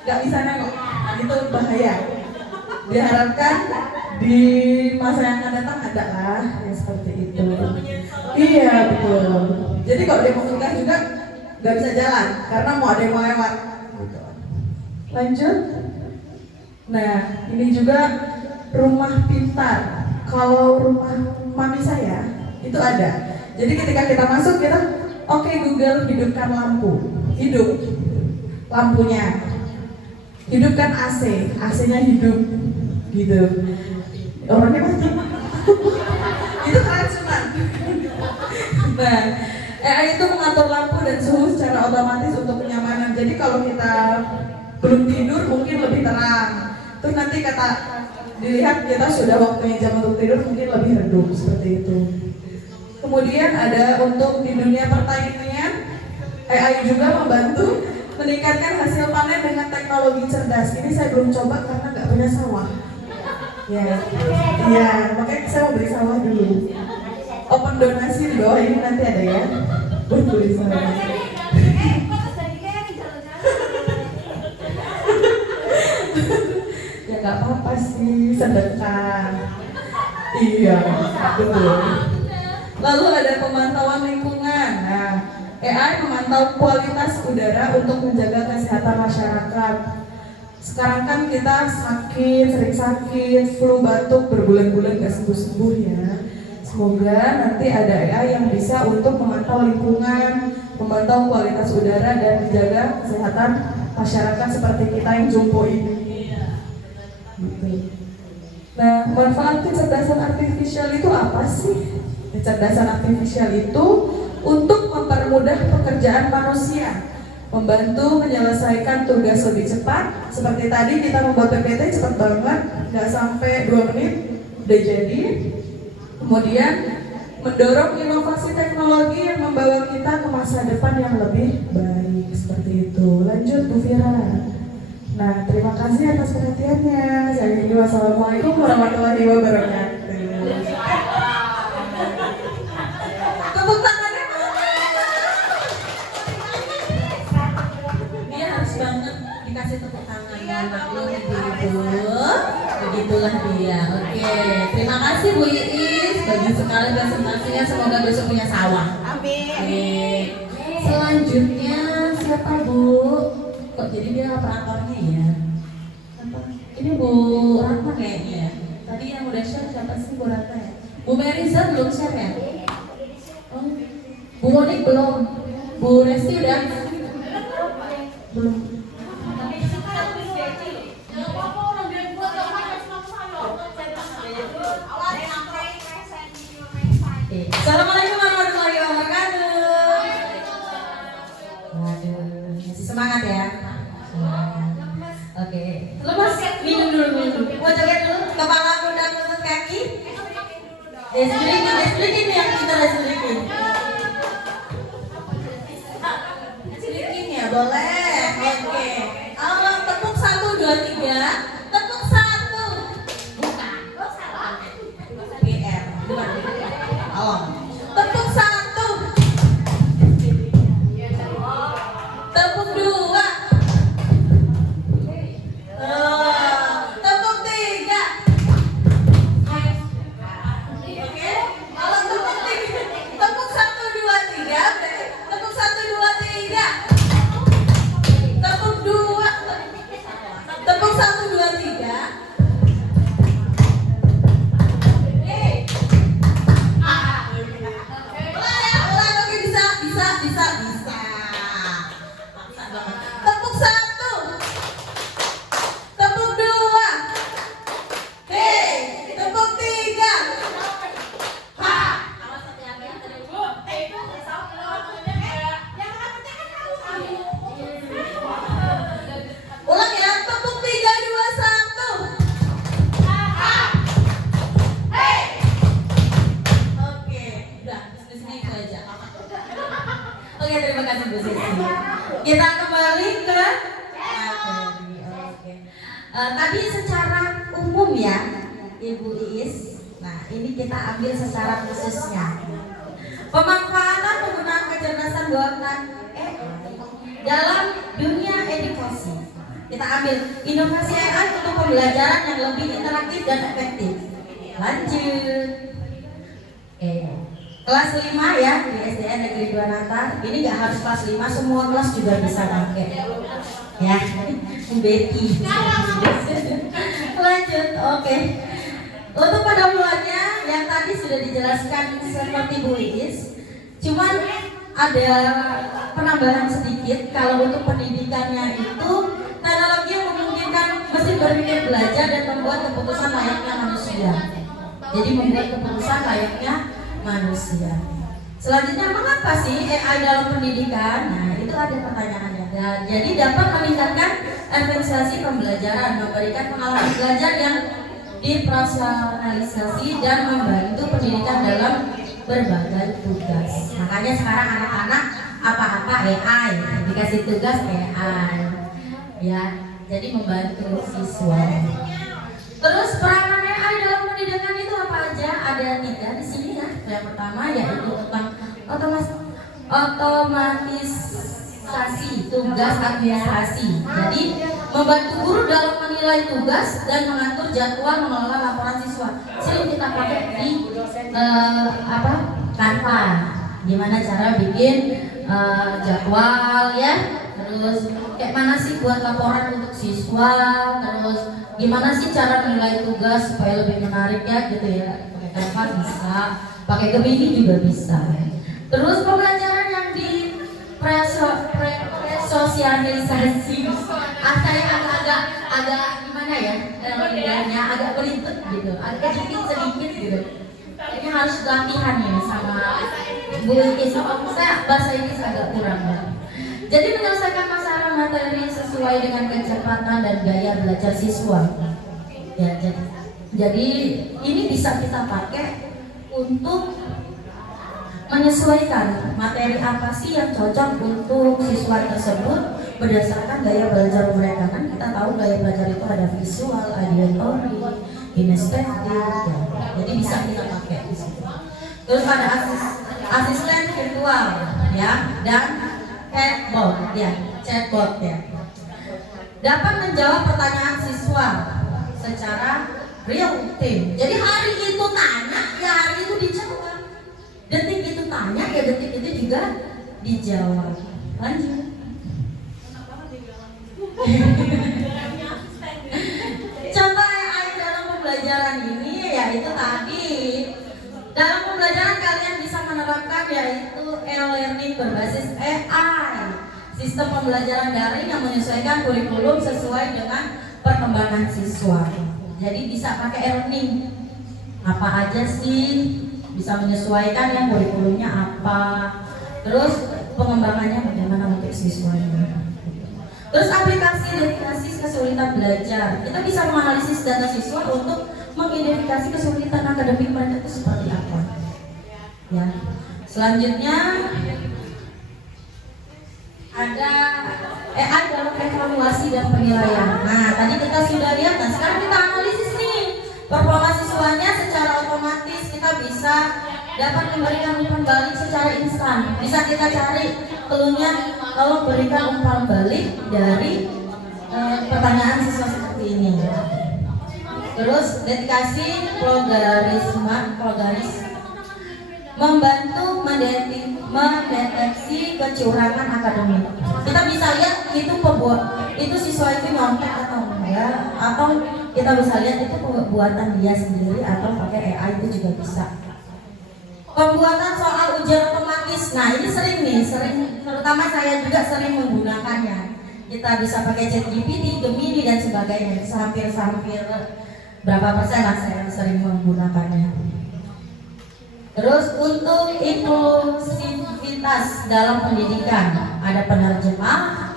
nggak bisa nengok, itu bahaya. diharapkan di masa yang akan datang ada lah yang seperti itu. Iya betul. Jadi kalau dia mau nikah juga nggak bisa jalan karena mau ada yang mau lewat. Gitu. Lanjut. Nah ini juga rumah pintar. Kalau rumah mami saya itu ada. Jadi ketika kita masuk kita oke Google hidupkan lampu. Hidup lampunya. Hidupkan AC. AC-nya hidup. Gitu. Orangnya mati. Itu keracunan. Nah, AI itu mengatur lampu dan suhu secara otomatis untuk kenyamanan. Jadi kalau kita belum tidur mungkin lebih terang. Terus nanti kata dilihat kita sudah waktunya jam untuk tidur mungkin lebih redup seperti itu. Kemudian ada untuk di dunia pertanian, AI juga membantu meningkatkan hasil panen dengan teknologi cerdas. Ini saya belum coba karena nggak punya sawah. Ya, makanya saya mau beli sawah dulu. Open donasi di bawah ini nanti ada ya, buat beli sawah. Ya nggak apa-apa sih, sedekah. Iya, betul. Lalu ada pemantauan lingkungan. Nah, AI memantau kualitas udara untuk menjaga kesehatan masyarakat. Sekarang kan kita sering sakit, flu, batuk, berbulan-bulan gak sembuh-sembuh ya. Semoga nanti ada AI yang bisa untuk memantau lingkungan, memantau kualitas udara dan menjaga kesehatan masyarakat seperti kita yang jompo ini. Gitu. Nah, manfaat kecerdasan artifisial itu apa sih? Kecerdasan artifisial itu untuk mempermudah pekerjaan manusia, membantu menyelesaikan tugas lebih cepat. Seperti tadi kita membuat PPT cepat banget, nggak sampai 2 menit udah jadi. Kemudian mendorong inovasi teknologi yang membawa kita ke masa depan yang lebih baik. Seperti itu. Lanjut Bu Fira. Nah, terima kasih atas perhatiannya. Saya ingin wassalamualaikum warahmatullahi wabarakatuh. Tepuk tangannya. Dia harus banget dikasih tepuk tangan. Maklum ibu-ibu. Begitulah dia. Oke, terima kasih Bu Iis. Bagus sekali presentasinya. Semoga besok punya sawah. Amin. Selanjutnya siapa Bu? Kok jadi dia operatornya ya? Apa? Ini Bu Ratna kayaknya ya. Tadi yang udah share siapa sih Bu Ratna ya? Bu Meriza belum share ya? Oh. Bu Monik belum? Bu Resti udah? Belum. Assalamualaikum warahmatullahi wabarakatuh. Waduh, masih semangat ya? Semangat. Oke, lemas, minum dulu. Mau joget dulu? Kepala pundak lutut kaki. Desplikin yang kita desplikin. Desplikin ya, boleh. Oke. Allah tepuk 1, 2, 3. Tepuk 1. Bukan. GR. Bukan. Allah. Tepuk 1. Tepuk 2. Tepuk 3. Oke. Kalau tepuk 3. Tepuk 1, 2, 3. Tepuk 1, 2, 3. Tepuk 2. Tepuk 1, 2, 3. Tepuk 1. Tepuk 2. Tepuk 3. Ulang ya, tepuk 3, 2, 1. Oke, udah di sini itu aja. Oke, terima kasih Bu Sisi. Kita kembali ke materi. Oke. Tadi secara umum ya, Ibu Iis. Nah, ini kita ambil secara khususnya. Pemanfaatan penggunaan kecerdasan buatan dalam dunia edukasi. Kita ambil inovasi AI untuk pembelajaran yang lebih interaktif dan efektif. Lanjut. Kelas 5 ya di SDN Negeri 2 Natar. Ini nggak harus kelas 5, semua kelas juga bisa pakai. Ya, Betty. Lanjut, oke. Untuk pendahuluannya yang tadi sudah dijelaskan seperti Bu Iis, cuman ada penambahan sedikit. Kalau untuk pendidikannya itu teknologi yang memungkinkan mesin berpikir belajar dan membuat keputusan layaknya manusia. Jadi membuat keputusan layaknya manusia. Selanjutnya, mengapa sih AI dalam pendidikan? Nah, itu ada pertanyaannya. Jadi dapat meningkatkan efisiensi pembelajaran, memberikan pengalaman belajar yang dipersonalisasi dan membantu pendidikan dalam berbagai tugas. Makanya sekarang anak-anak apa-apa AI, dikasih tugas AI, ya. Jadi membantu siswa. Terus peranan AI dalam pendidikan itu apa aja? Ada 3 di sini ya. Yang pertama yaitu tentang otomatisasi tugas administrasi. Jadi membantu guru dalam menilai tugas dan mengatur jadwal mengelola laporan siswa. Sering kita pakai di Canva. Gimana cara bikin jadwal ya? Terus kayak mana sih buat laporan untuk siswa? Terus gimana sih cara menilai tugas supaya lebih menarik ya gitu ya? Pakai Canva bisa, pakai Gemini juga bisa. Terus pembelajaran yang di sosialisasi, saya agak gimana ya? Agak belibet gitu, agak sedikit gitu. Ini harus latihan ya sama Bu Iis. Saya bahasa Inggris agak kurang ya. Jadi menyelesaikan masalah materi sesuai dengan kecepatan dan gaya belajar siswa. Ya, jadi ini bisa kita pakai untuk menyesuaikan materi apa sih yang cocok untuk siswa tersebut berdasarkan gaya belajar mereka. Kan kita tahu gaya belajar itu ada visual, auditory, kinestetik, ya. Jadi bisa kita pakai di situ. Terus ada asisten virtual ya, dan chatbot ya. Dapat menjawab pertanyaan siswa secara real time. Jadi hari itu tanya, ya hari itu dijawab. Detik itu tanya, ya detik itu juga dijawab. Lanjut. Contoh AI dalam pembelajaran ini yaitu tadi. Dalam pembelajaran kalian bisa menerapkan yaitu e-learning berbasis AI. Sistem pembelajaran daring yang menyesuaikan kurikulum sesuai dengan perkembangan siswa. Jadi bisa pakai e-learning. Apa aja sih? Bisa menyesuaikan yang kurikulumnya apa. Terus pengembangannya bagaimana untuk siswanya. Terus aplikasi deteksi kesulitan belajar. Kita bisa menganalisis data siswa untuk mengidentifikasi kesulitan akademik mereka itu seperti apa. Ya. Selanjutnya ada AI dalam evaluasi dan penilaian. Nah, tadi kita sudah lihat. Nah, sekarang kita analisis nih performa siswanya secara otomatis. Kita bisa dapat memberikan umpan balik secara instan. Bisa kita cari cluenya kalau berikan umpan balik dari pertanyaan siswa seperti ini. Terus deteksi logaritma membantu mendeteksi kecurangan akademik. Kita bisa lihat itu siswa itu nyontek atau enggak, atau kita bisa lihat itu buatan dia sendiri atau pakai AI itu juga bisa. Pembuatan soal ujian otomatis. Nah, ini sering terutama saya juga sering menggunakannya. Kita bisa pakai ChatGPT, Gemini dan sebagainya. Hampir berapa persen lah saya sering menggunakannya. Terus untuk inklusivitas dalam pendidikan ada penerjemah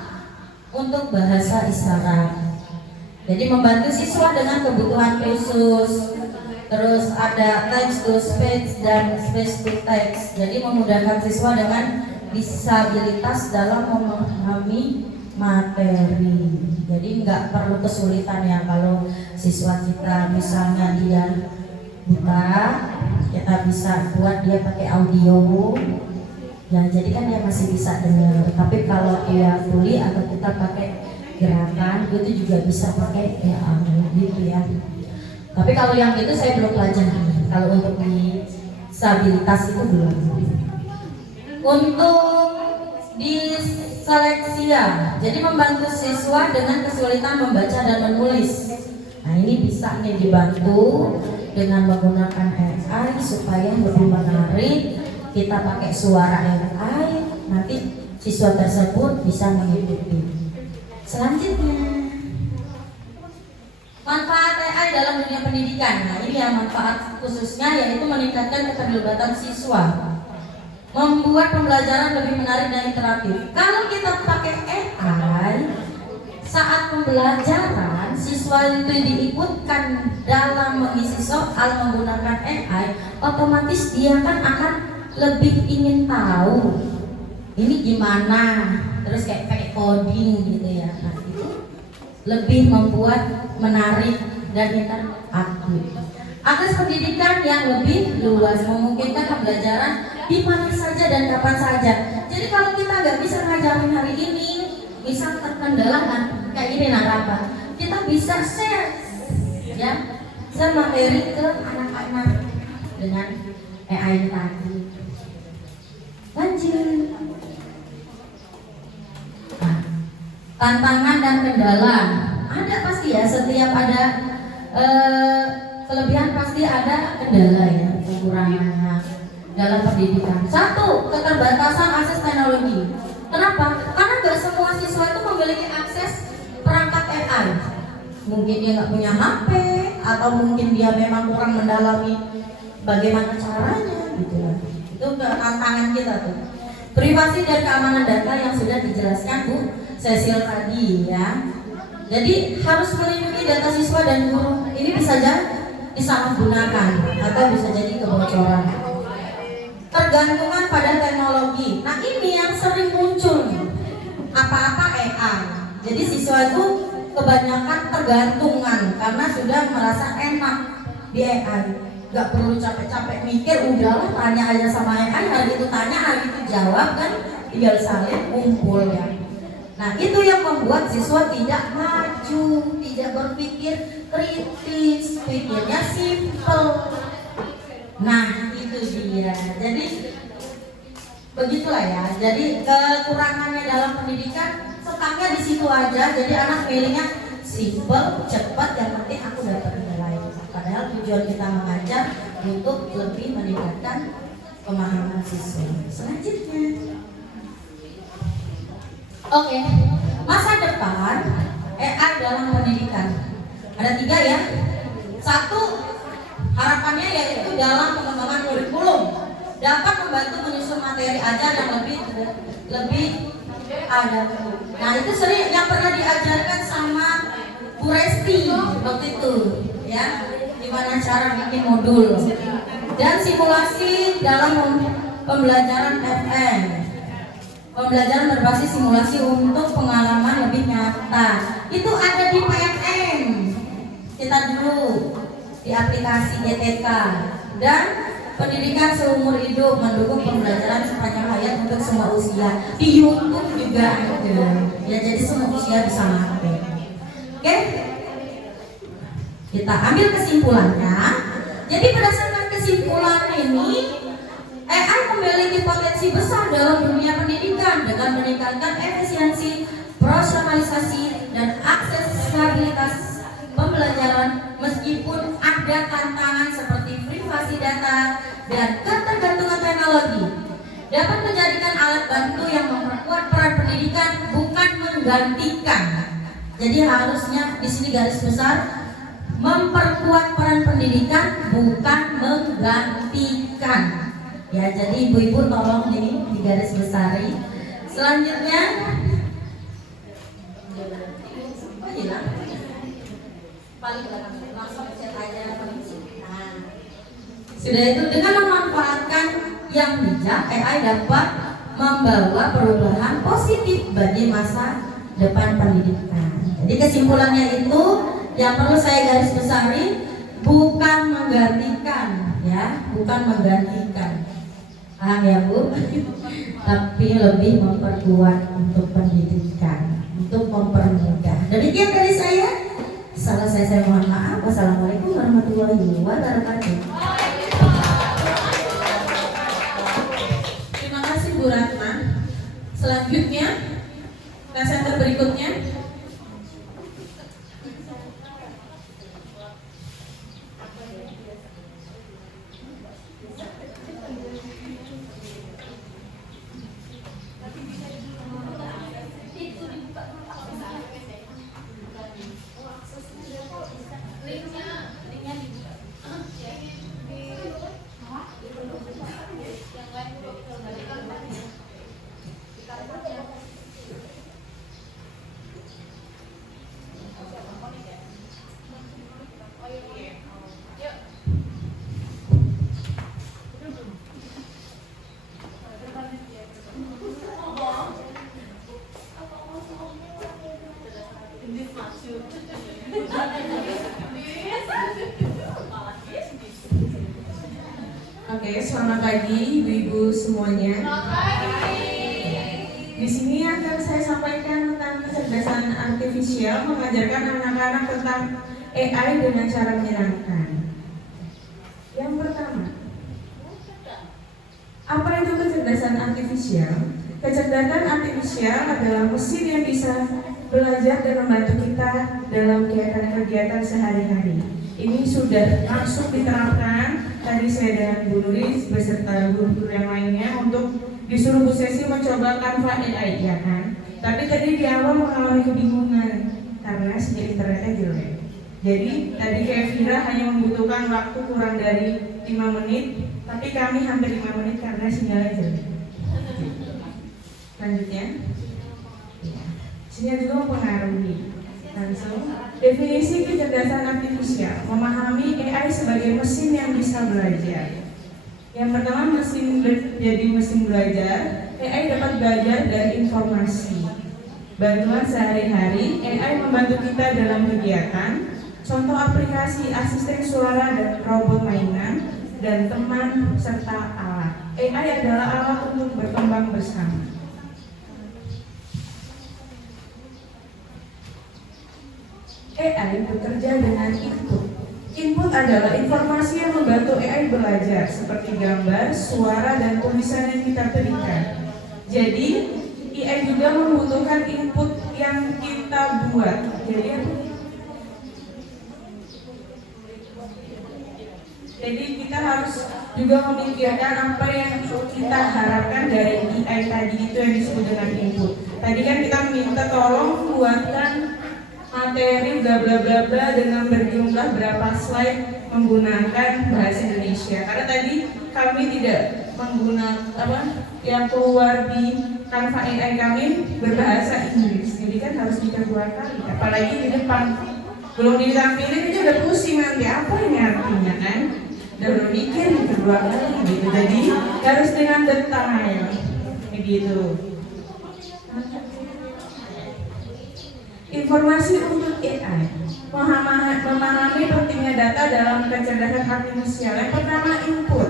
untuk bahasa isyarat. Jadi membantu siswa dengan kebutuhan khusus. Terus ada text to speech dan speech to text. Jadi memudahkan siswa dengan disabilitas dalam memahami materi. Jadi nggak perlu kesulitan ya kalau siswa kita misalnya dia buta, kita bisa buat dia pakai audio. Ya jadi kan dia masih bisa dengar. Tapi kalau dia tuli atau kita pakai gerakan itu juga bisa pakai AI gitu ya. Tapi kalau yang itu saya belum pelajari. Kalau untuk disabilitas itu belum. Untuk disleksia, jadi membantu siswa dengan kesulitan membaca dan menulis. Nah ini bisa nih dibantu dengan menggunakan AI supaya lebih menarik. Kita pakai suara AI, nanti siswa tersebut bisa mengikuti. Selanjutnya, manfaat AI dalam dunia pendidikan. Nah ini yang manfaat khususnya yaitu meningkatkan keterlibatan siswa, membuat pembelajaran lebih menarik dan interaktif. Kalau kita pakai AI saat pembelajaran, siswa itu diikutkan dalam mengisi soal menggunakan AI, otomatis dia kan akan lebih ingin tahu ini gimana, terus kayak coding gitu ya. Nah, itu lebih membuat menarik dan interaktif. Akses pendidikan yang lebih luas memungkinkan pembelajaran di mana saja dan kapan saja. Jadi kalau kita nggak bisa ngajarin hari ini, bisa terkendala kan kayak ini apa? Kita bisa share ya, materi ke anak-anak dengan AI tadi. Lanjut. Nah, tantangan dan kendala ada pasti ya, setiap ada kelebihan pasti ada kendala ya, kekurangannya dalam pendidikan. Satu, keterbatasan akses teknologi. Kenapa? Karena nggak semua siswa itu memiliki akses perangkat AI. Mungkin dia nggak punya HP, atau mungkin dia memang kurang mendalami bagaimana caranya gitu ya. Itu tantangan kita tuh. Privasi dan keamanan data yang sudah dijelaskan Bu Cecil tadi ya. Jadi harus melindungi data siswa dan guru. Ini bisa jadi disalahgunakan atau bisa jadi kebocoran. Tergantungan pada teknologi. Nah ini yang sering muncul nih. Apa-apa AI. Jadi siswa itu kebanyakan tergantungan karena sudah merasa enak di AI. Gak perlu capek-capek mikir, udahlah tanya aja sama AI, hari itu tanya, hari itu jawab kan, tinggal salin, kumpul ya. Nah itu yang membuat siswa tidak maju, tidak berpikir kritis, pikirnya simple. Nah itu dia. Jadi begitulah ya. Jadi kekurangannya dalam pendidikan stucknya di situ aja. Jadi anak pilihnya simple, cepat, yang penting aku dapat nilai. Padahal tujuan kita mengajar untuk lebih meningkatkan pemahaman siswa. Selanjutnya, oke, masa depan AI dalam pendidikan ada 3 ya. 1, harapannya yaitu dalam pengembangan kurikulum dapat membantu menyusun materi ajar yang lebih ada. Nah itu sering yang pernah diajarkan sama Bu Resti waktu itu ya, gimana cara bikin modul dan simulasi dalam pembelajaran FN. Pembelajaran berbasis simulasi untuk pengalaman lebih nyata. Itu ada di PNN. Kita dulu di aplikasi GTK. Dan pendidikan seumur hidup mendukung pembelajaran sepanjang hayat untuk semua usia. Di YouTube juga ada. Ya jadi semua usia bisa pakai. Oke? Kita ambil kesimpulannya. Jadi berdasarkan kesimpulan ini, AI memiliki potensi besar dalam dunia pendidikan dengan meningkatkan efisiensi, profesionalisasi, dan aksesibilitas pembelajaran meskipun ada tantangan seperti privasi data dan ketergantungan teknologi. Dapat menjadikan alat bantu yang memperkuat peran pendidikan, bukan menggantikan. Jadi harusnya di sini garis besar, memperkuat peran pendidikan, bukan menggantikan. Ya, jadi ibu-ibu tolong ini di garis besari. Selanjutnya, oh hilang, paling belakang, langsung chat aja. Nah, sudah itu dengan memanfaatkan yang bijak, AI dapat membawa perubahan positif bagi masa depan pendidikan. Jadi kesimpulannya itu yang perlu saya garis besari, bukan menggantikan ya, bukan menggantikan. Paham ya Bu? Tapi lebih memperkuat untuk pendidikan, untuk mempermudah. warahmatullahi wabarakatuh. Terima kasih Bu Ratna. Selanjutnya, presenter berikutnya. linknya dibuka. Yang lain Oke, selamat pagi ibu-ibu semuanya. Di sini akan saya sampaikan tentang kecerdasan artifisial, mengajarkan anak-anak tentang AI dengan cara menyenangkan. Yang pertama, apa itu kecerdasan artifisial? Kecerdasan artifisial adalah mesin yang bisa belajar dan membantu kita dalam kegiatan sehari-hari. Ini sudah langsung diterapkan tadi saya dengan Bu Nuris beserta guru-guru yang lainnya untuk disuruh Bu Sesi mencoba Canva AI, ya kan? Tapi tadi di awal mengalami kebingungan karena sinyal internetnya jelek. Jadi tadi kayak Vira hanya membutuhkan waktu kurang dari 5 menit, tapi kami hampir 5 menit karena sinyalnya jelek. Lanjutnya, sinyal juga mempengaruhi. Langsung, definisi kecerdasan artifisial, memahami AI sebagai mesin yang bisa belajar. Yang pertama, jadi mesin belajar. AI dapat belajar dari informasi. Bantuan sehari-hari, AI membantu kita dalam kegiatan. Contoh aplikasi asisten suara dan robot mainan, dan teman serta alat. AI adalah alat untuk berkembang bersama. AI bekerja dengan input. Input adalah informasi yang membantu AI belajar, seperti gambar, suara, dan tulisan yang kita berikan. Jadi, AI juga membutuhkan input yang kita buat. Jadi kita harus juga memikirkan apa yang kita harapkan dari AI tadi, itu yang disebut dengan input. Tadi kan kita minta tolong buatkan materi bla bla bla bla dengan berjumlah berapa slide menggunakan bahasa Indonesia. Karena tadi kami tidak menggunakan yang keluar di Canva AI kami berbahasa Inggris. Jadi kan harus kita dua kali. Apalagi di depan belum ditampilin itu udah pusing nanti apa ini artinya kan? Udah belum mikir kedua kali gitu. Jadi harus dengan detail begitu. Informasi untuk AI, memahami pentingnya data dalam kecerdasan artifisial. Yang pertama, input,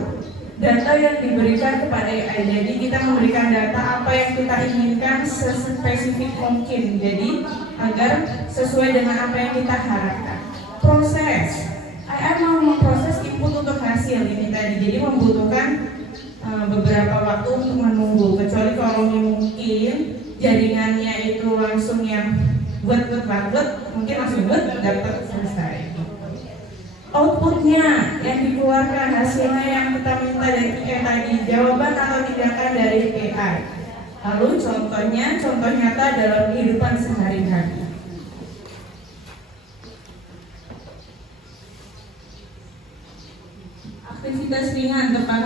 data yang diberikan kepada AI. Jadi kita memberikan data apa yang kita inginkan sespesifik mungkin. Jadi agar sesuai dengan apa yang kita harapkan. Proses, AI mau memproses input untuk hasil ini tadi. Jadi membutuhkan beberapa waktu untuk menunggu. Kecuali kalau mungkin jaringannya itu langsung yang buat mungkin langsung dapat selesai. Outputnya yang dikeluarkan, hasilnya yang kita minta dari AI tadi, jawaban atau tindakan dari AI. Lalu contoh nyata dalam kehidupan sehari-hari. Aktivitas ringan depan